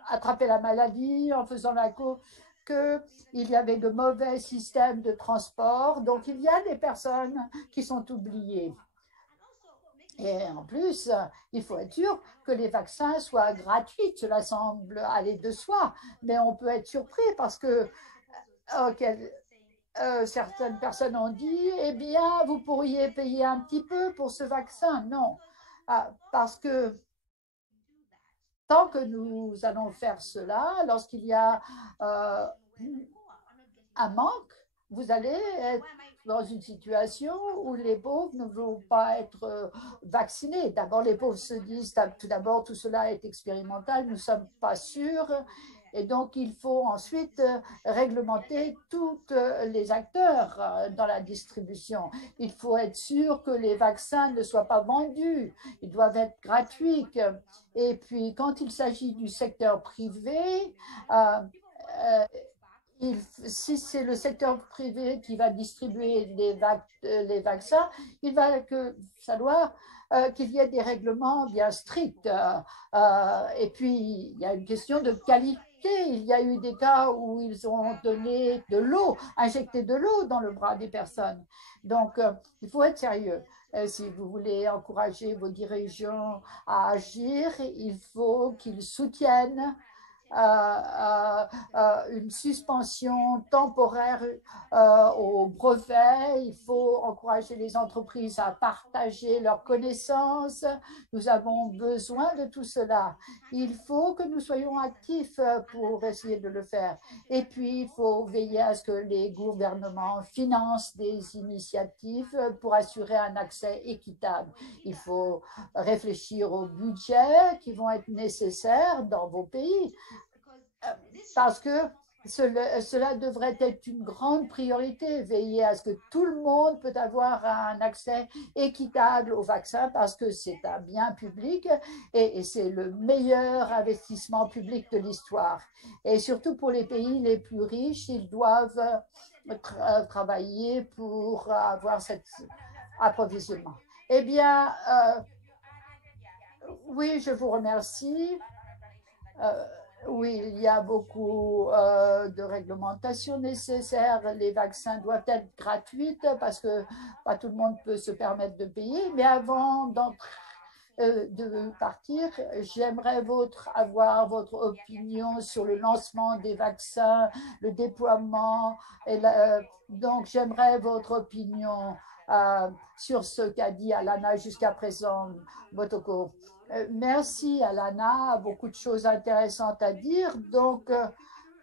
attrapaient la maladie en faisant la course, qu'il y avait de mauvais systèmes de transport. Donc, il y a des personnes qui sont oubliées. Et en plus, il faut être sûr que les vaccins soient gratuits. Cela semble aller de soi, mais on peut être surpris parce que certaines personnes ont dit, eh bien, vous pourriez payer un petit peu pour ce vaccin. Non, parce que tant que nous allons faire cela, lorsqu'il y a un manque, vous allez être dans une situation où les pauvres ne vont pas être vaccinés. D'abord, les pauvres se disent, tout d'abord, tout cela est expérimental, nous ne sommes pas sûrs. Et donc, il faut ensuite réglementer tous les acteurs dans la distribution. Il faut être sûr que les vaccins ne soient pas vendus. Ils doivent être gratuits. Et puis, quand il s'agit du secteur privé, si c'est le secteur privé qui va distribuer les vaccins, il va falloir qu'il y ait des règlements bien stricts. Et puis, il y a une question de qualité. Il y a eu des cas où ils ont donné de l'eau, injecté de l'eau dans le bras des personnes. Donc, il faut être sérieux. Si vous voulez encourager vos dirigeants à agir, il faut qu'ils soutiennent une suspension temporaire au brevet. Il faut encourager les entreprises à partager leurs connaissances. Nous avons besoin de tout cela. Il faut que nous soyons actifs pour essayer de le faire. Et puis, il faut veiller à ce que les gouvernements financent des initiatives pour assurer un accès équitable. Il faut réfléchir aux budgets qui vont être nécessaires dans vos pays, parce que cela devrait être une grande priorité, veiller à ce que tout le monde peut avoir un accès équitable au vaccin, parce que c'est un bien public et c'est le meilleur investissement public de l'histoire. Et surtout pour les pays les plus riches, ils doivent travailler pour avoir cet approvisionnement. Eh bien, oui, je vous remercie. Oui, il y a beaucoup de réglementations nécessaires. Les vaccins doivent être gratuits parce que pas tout le monde peut se permettre de payer. Mais avant de partir, j'aimerais avoir votre opinion sur le lancement des vaccins, le déploiement. Donc, j'aimerais votre opinion sur ce qu'a dit Alana jusqu'à présent, Botoko. Merci Alana, beaucoup de choses intéressantes à dire. Donc,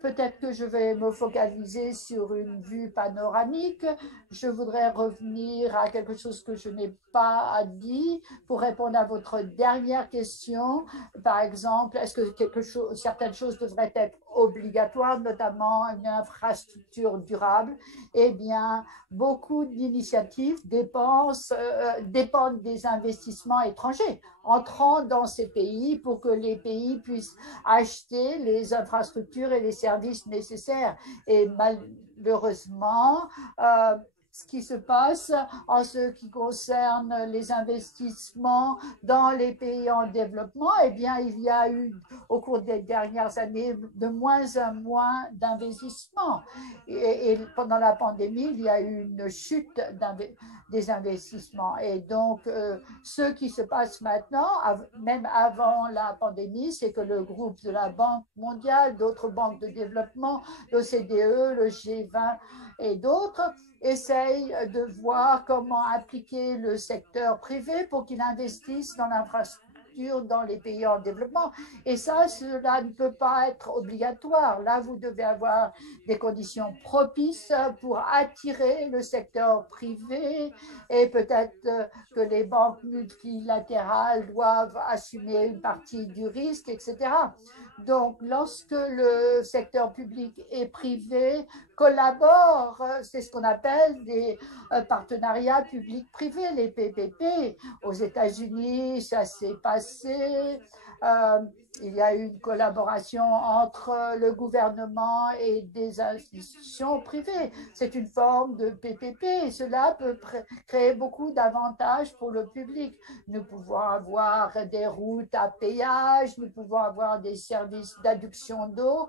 peut-être que je vais me focaliser sur une vue panoramique. Je voudrais revenir à quelque chose que je n'ai pas dit pour répondre à votre dernière question. Par exemple, est-ce que certaines choses devraient être obligatoires, notamment une infrastructure durable? Eh bien, beaucoup d'initiatives dépendent des investissements étrangers entrant dans ces pays pour que les pays puissent acheter les infrastructures et les services nécessaires. Et malheureusement, ce qui se passe en ce qui concerne les investissements dans les pays en développement, eh bien, il y a eu au cours des dernières années de moins en moins d'investissements. Et pendant la pandémie, il y a eu une chute des investissements. Et donc, ce qui se passe maintenant, même avant la pandémie, c'est que le groupe de la Banque mondiale, d'autres banques de développement, l'OCDE, le G20 et d'autres, essayent de voir comment appliquer le secteur privé pour qu'il investisse dans l'infrastructure dans les pays en développement. Et ça, cela ne peut pas être obligatoire. Là, vous devez avoir des conditions propices pour attirer le secteur privé et peut-être que les banques multilatérales doivent assumer une partie du risque, etc. Donc, lorsque le secteur public et privé collaborent, c'est ce qu'on appelle des partenariats publics-privés, les PPP. Aux États-Unis, ça s'est passé. Il y a eu une collaboration entre le gouvernement et des institutions privées. C'est une forme de PPP et cela peut créer beaucoup d'avantages pour le public. Nous pouvons avoir des routes à péage, nous pouvons avoir des services d'adduction d'eau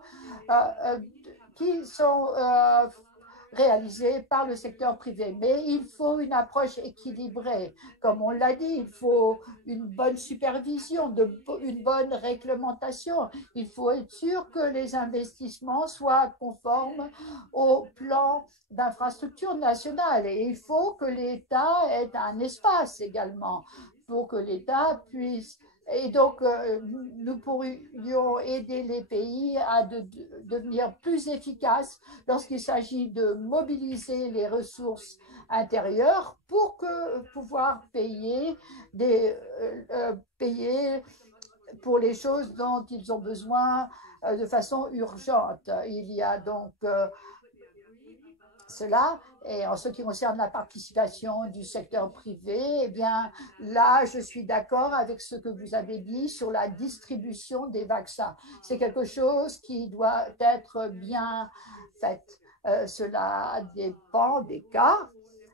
qui sont réalisés par le secteur privé. Mais il faut une approche équilibrée. Comme on l'a dit, il faut une bonne supervision, une bonne réglementation. Il faut être sûr que les investissements soient conformes au plan d'infrastructure nationale. Et il faut que l'État ait un espace également pour que l'État puisse. Et donc, nous pourrions aider les pays à devenir plus efficaces lorsqu'il s'agit de mobiliser les ressources intérieures pour pouvoir payer pour les choses dont ils ont besoin de façon urgente. Il y a donc cela. Et en ce qui concerne la participation du secteur privé, eh bien, là, je suis d'accord avec ce que vous avez dit sur la distribution des vaccins. C'est quelque chose qui doit être bien fait. Cela dépend des cas,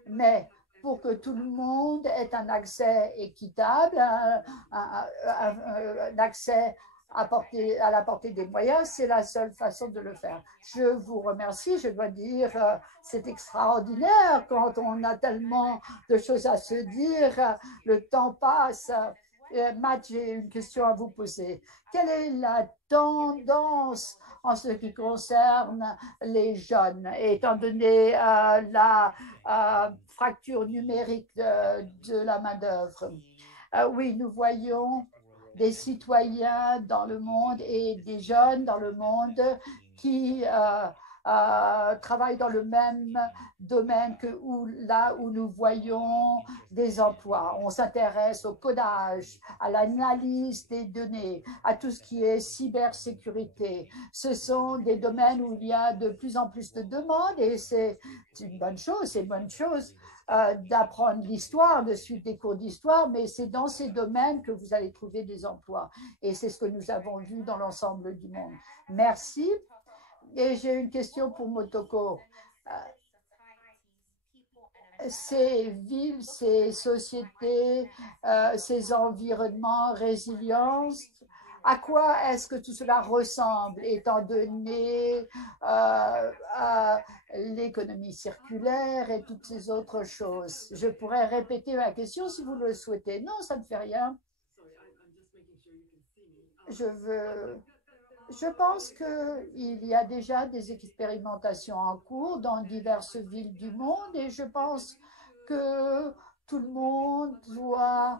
mais pour que tout le monde ait un accès équitable, un accès à la portée des moyens, c'est la seule façon de le faire. Je vous remercie, je dois dire, c'est extraordinaire quand on a tellement de choses à se dire, le temps passe. Matt, j'ai une question à vous poser. Quelle est la tendance en ce qui concerne les jeunes, étant donné la fracture numérique de la main-d'œuvre? Oui, nous voyons des citoyens dans le monde et des jeunes dans le monde qui travaillent dans le même domaine que là où nous voyons des emplois. On s'intéresse au codage, à l'analyse des données, à tout ce qui est cybersécurité. Ce sont des domaines où il y a de plus en plus de demandes et c'est une bonne chose, c'est une bonne chose d'apprendre l'histoire, de suivre des cours d'histoire, mais c'est dans ces domaines que vous allez trouver des emplois. Et c'est ce que nous avons vu dans l'ensemble du monde. Merci. Et j'ai une question pour Motoko. Ces villes, ces sociétés, ces environnements, résilience, à quoi est-ce que tout cela ressemble, étant donné l'économie circulaire et toutes ces autres choses? Je pourrais répéter ma question si vous le souhaitez. Non, ça ne fait rien. Je pense qu'il y a déjà des expérimentations en cours dans diverses villes du monde et je pense que tout le monde doit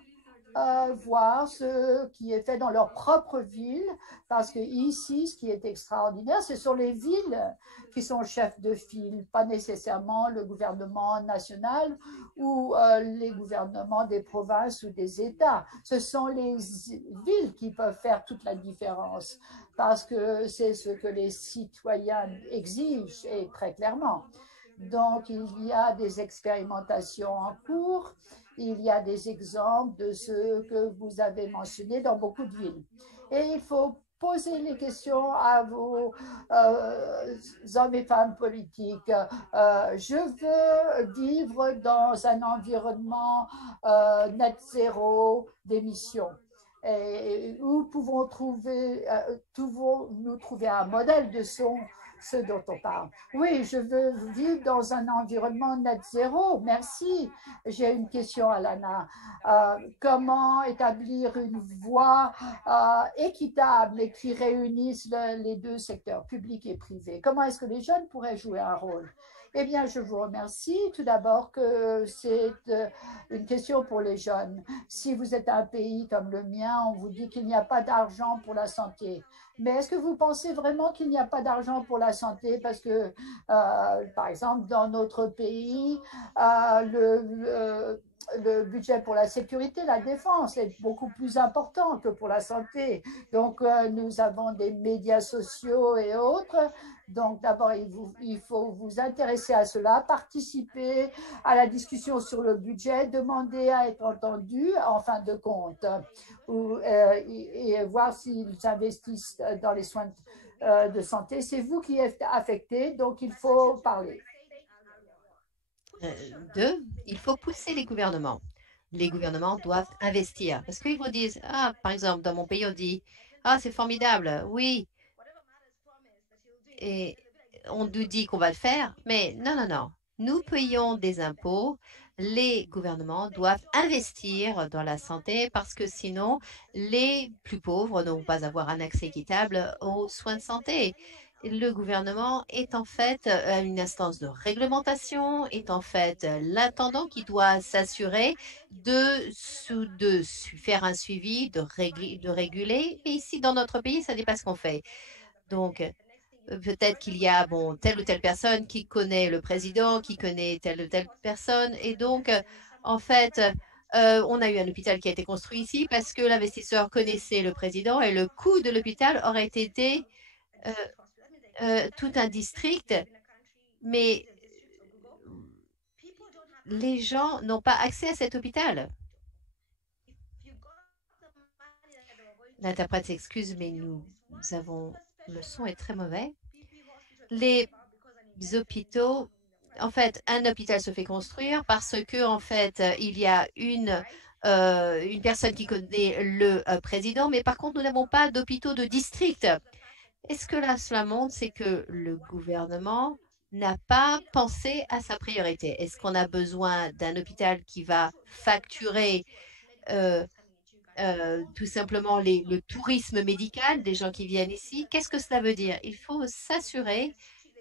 voir ce qui est fait dans leur propre ville, parce que ici, ce qui est extraordinaire, ce sont les villes qui sont chefs de file, pas nécessairement le gouvernement national ou les gouvernements des provinces ou des États. Ce sont les villes qui peuvent faire toute la différence, parce que c'est ce que les citoyens exigent, et très clairement. Donc, il y a des expérimentations en cours. Il y a des exemples de ce que vous avez mentionné dans beaucoup de villes. Et il faut poser les questions à vos hommes et femmes politiques. Je veux vivre dans un environnement net zéro d'émissions. Et où pouvons-nous trouver un modèle de ce dont on parle? Oui, je veux vivre dans un environnement net zéro. Merci. J'ai une question, Alana. Comment établir une voie équitable et qui réunisse les deux secteurs, public et privé? Comment est-ce que les jeunes pourraient jouer un rôle? Eh bien, je vous remercie. Tout d'abord que c'est une question pour les jeunes. Si vous êtes un pays comme le mien, on vous dit qu'il n'y a pas d'argent pour la santé. Mais est-ce que vous pensez vraiment qu'il n'y a pas d'argent pour la la santé parce que, par exemple, dans notre pays, le budget pour la sécurité, la défense est beaucoup plus important que pour la santé. Donc, nous avons des médias sociaux et autres. Donc, d'abord, il faut vous intéresser à cela, participer à la discussion sur le budget, demander à être entendu en fin de compte et voir s'ils investissent dans les soins de santé. C'est vous qui êtes affecté, donc il faut parler. Deux, il faut pousser les gouvernements. Les gouvernements doivent investir. Parce qu'ils vous disent, ah, par exemple, dans mon pays, on dit, ah, c'est formidable, oui, et on nous dit qu'on va le faire, mais non, non, non. Nous payons des impôts. Les gouvernements doivent investir dans la santé parce que sinon, les plus pauvres ne vont pas avoir un accès équitable aux soins de santé. Le gouvernement est en fait une instance de réglementation, est en fait l'intendant qui doit s'assurer de faire un suivi, de réguler. Et ici, dans notre pays, ça n'est pas ce qu'on fait. Donc, peut-être qu'il y a telle ou telle personne qui connaît le président, qui connaît telle ou telle personne. Et donc, en fait, on a eu un hôpital qui a été construit ici parce que l'investisseur connaissait le président et le coût de l'hôpital aurait été tout un district. Mais les gens n'ont pas accès à cet hôpital. L'interprète s'excuse, mais le son est très mauvais. Les hôpitaux, en fait, un hôpital se fait construire parce que, en fait, il y a une personne qui connaît le président, mais par contre, nous n'avons pas d'hôpitaux de district. Est-ce que là, cela montre, c'est que le gouvernement n'a pas pensé à sa priorité? Est-ce qu'on a besoin d'un hôpital qui va facturer tout simplement le tourisme médical des gens qui viennent ici? Qu'est-ce que cela veut dire? Il faut s'assurer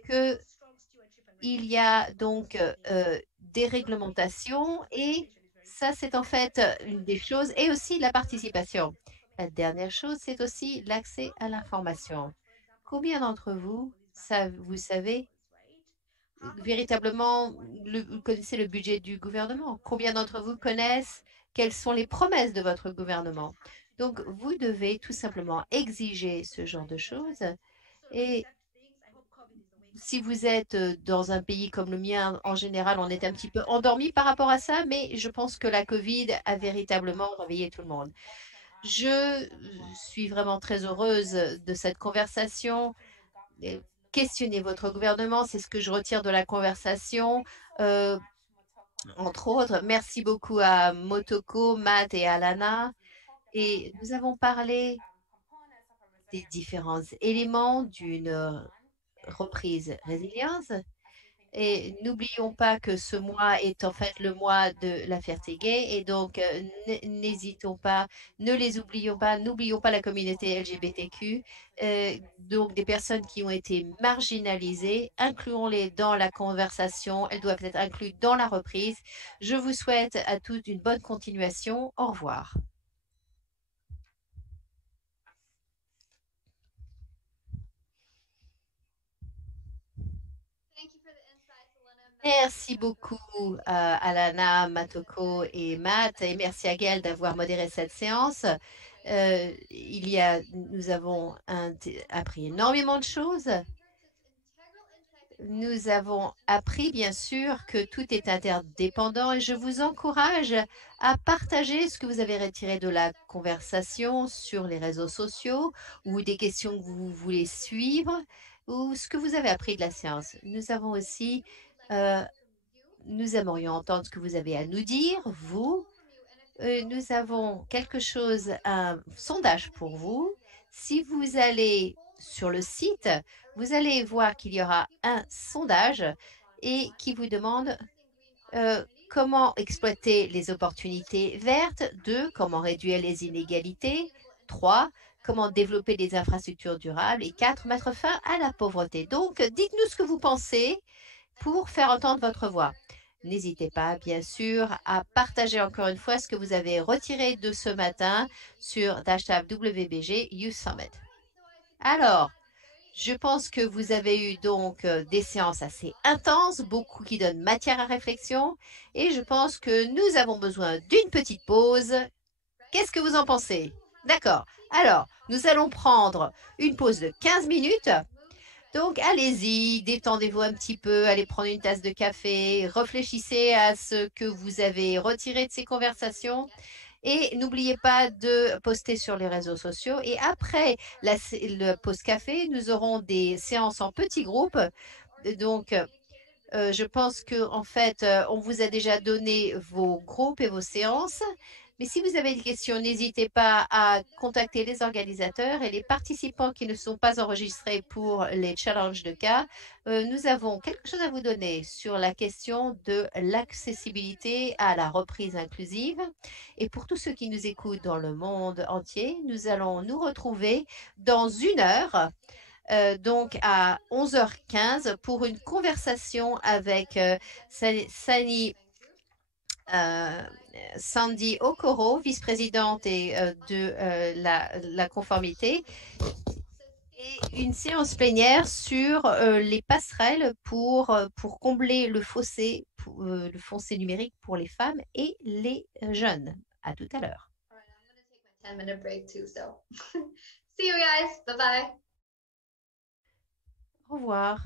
qu'il y a donc des réglementations et ça, c'est en fait une des choses et aussi la participation. La dernière chose, c'est aussi l'accès à l'information. Combien d'entre vous, vous savez véritablement, vous connaissez le budget du gouvernement? Combien d'entre vous connaissent quelles sont les promesses de votre gouvernement? Donc, vous devez tout simplement exiger ce genre de choses. Et si vous êtes dans un pays comme le mien, en général, on est un petit peu endormi par rapport à ça, mais je pense que la COVID a véritablement réveillé tout le monde. Je suis vraiment très heureuse de cette conversation. Questionnez votre gouvernement, c'est ce que je retire de la conversation. Entre autres, merci beaucoup à Motoko, Matt et Alana. Et nous avons parlé des différents éléments d'une reprise résilience. Et n'oublions pas que ce mois est en fait le mois de la fierté gay et donc n'hésitons pas, ne les oublions pas, n'oublions pas la communauté LGBTQ, donc des personnes qui ont été marginalisées, incluons-les dans la conversation, elles doivent être incluses dans la reprise. Je vous souhaite à toutes une bonne continuation. Au revoir. Merci beaucoup Alana, Matoko et Matt et merci à Gail d'avoir modéré cette séance. Nous avons appris énormément de choses. Nous avons appris bien sûr que tout est interdépendant et je vous encourage à partager ce que vous avez retiré de la conversation sur les réseaux sociaux ou des questions que vous voulez suivre ou ce que vous avez appris de la séance. Nous avons aussi nous aimerions entendre ce que vous avez à nous dire, vous. Nous avons quelque chose, un sondage pour vous. Si vous allez sur le site, vous allez voir qu'il y aura un sondage et qui vous demande comment exploiter les opportunités vertes, 2, comment réduire les inégalités, 3, comment développer des infrastructures durables et 4, mettre fin à la pauvreté. Donc, dites-nous ce que vous pensez pour faire entendre votre voix. N'hésitez pas, bien sûr, à partager encore une fois ce que vous avez retiré de ce matin sur #WBG Youth Summit. Alors, Je pense que vous avez eu donc des séances assez intenses, beaucoup qui donnent matière à réflexion, et je pense que nous avons besoin d'une petite pause. Qu'est-ce que vous en pensez? D'accord. Alors, nous allons prendre une pause de 15 minutes. Donc, allez-y, détendez-vous un petit peu, allez prendre une tasse de café, réfléchissez à ce que vous avez retiré de ces conversations. Et n'oubliez pas de poster sur les réseaux sociaux. Et après le pause café, nous aurons des séances en petits groupes. Donc, je pense que en fait, on vous a déjà donné vos groupes et vos séances. Mais si vous avez des questions, n'hésitez pas à contacter les organisateurs et les participants qui ne sont pas enregistrés pour les challenges de cas. Nous avons quelque chose à vous donner sur la question de l'accessibilité à la reprise inclusive. Et pour tous ceux qui nous écoutent dans le monde entier, nous allons nous retrouver dans 1 heure. Donc à 11h15 pour une conversation avec Sandy Okoro, vice-présidente de la conformité, et une séance plénière sur les passerelles pour combler le fossé numérique pour les femmes et les jeunes. À tout à l'heure. All right, I'm going to take my 10-minute break too, so see you guys. Bye-bye. Au revoir.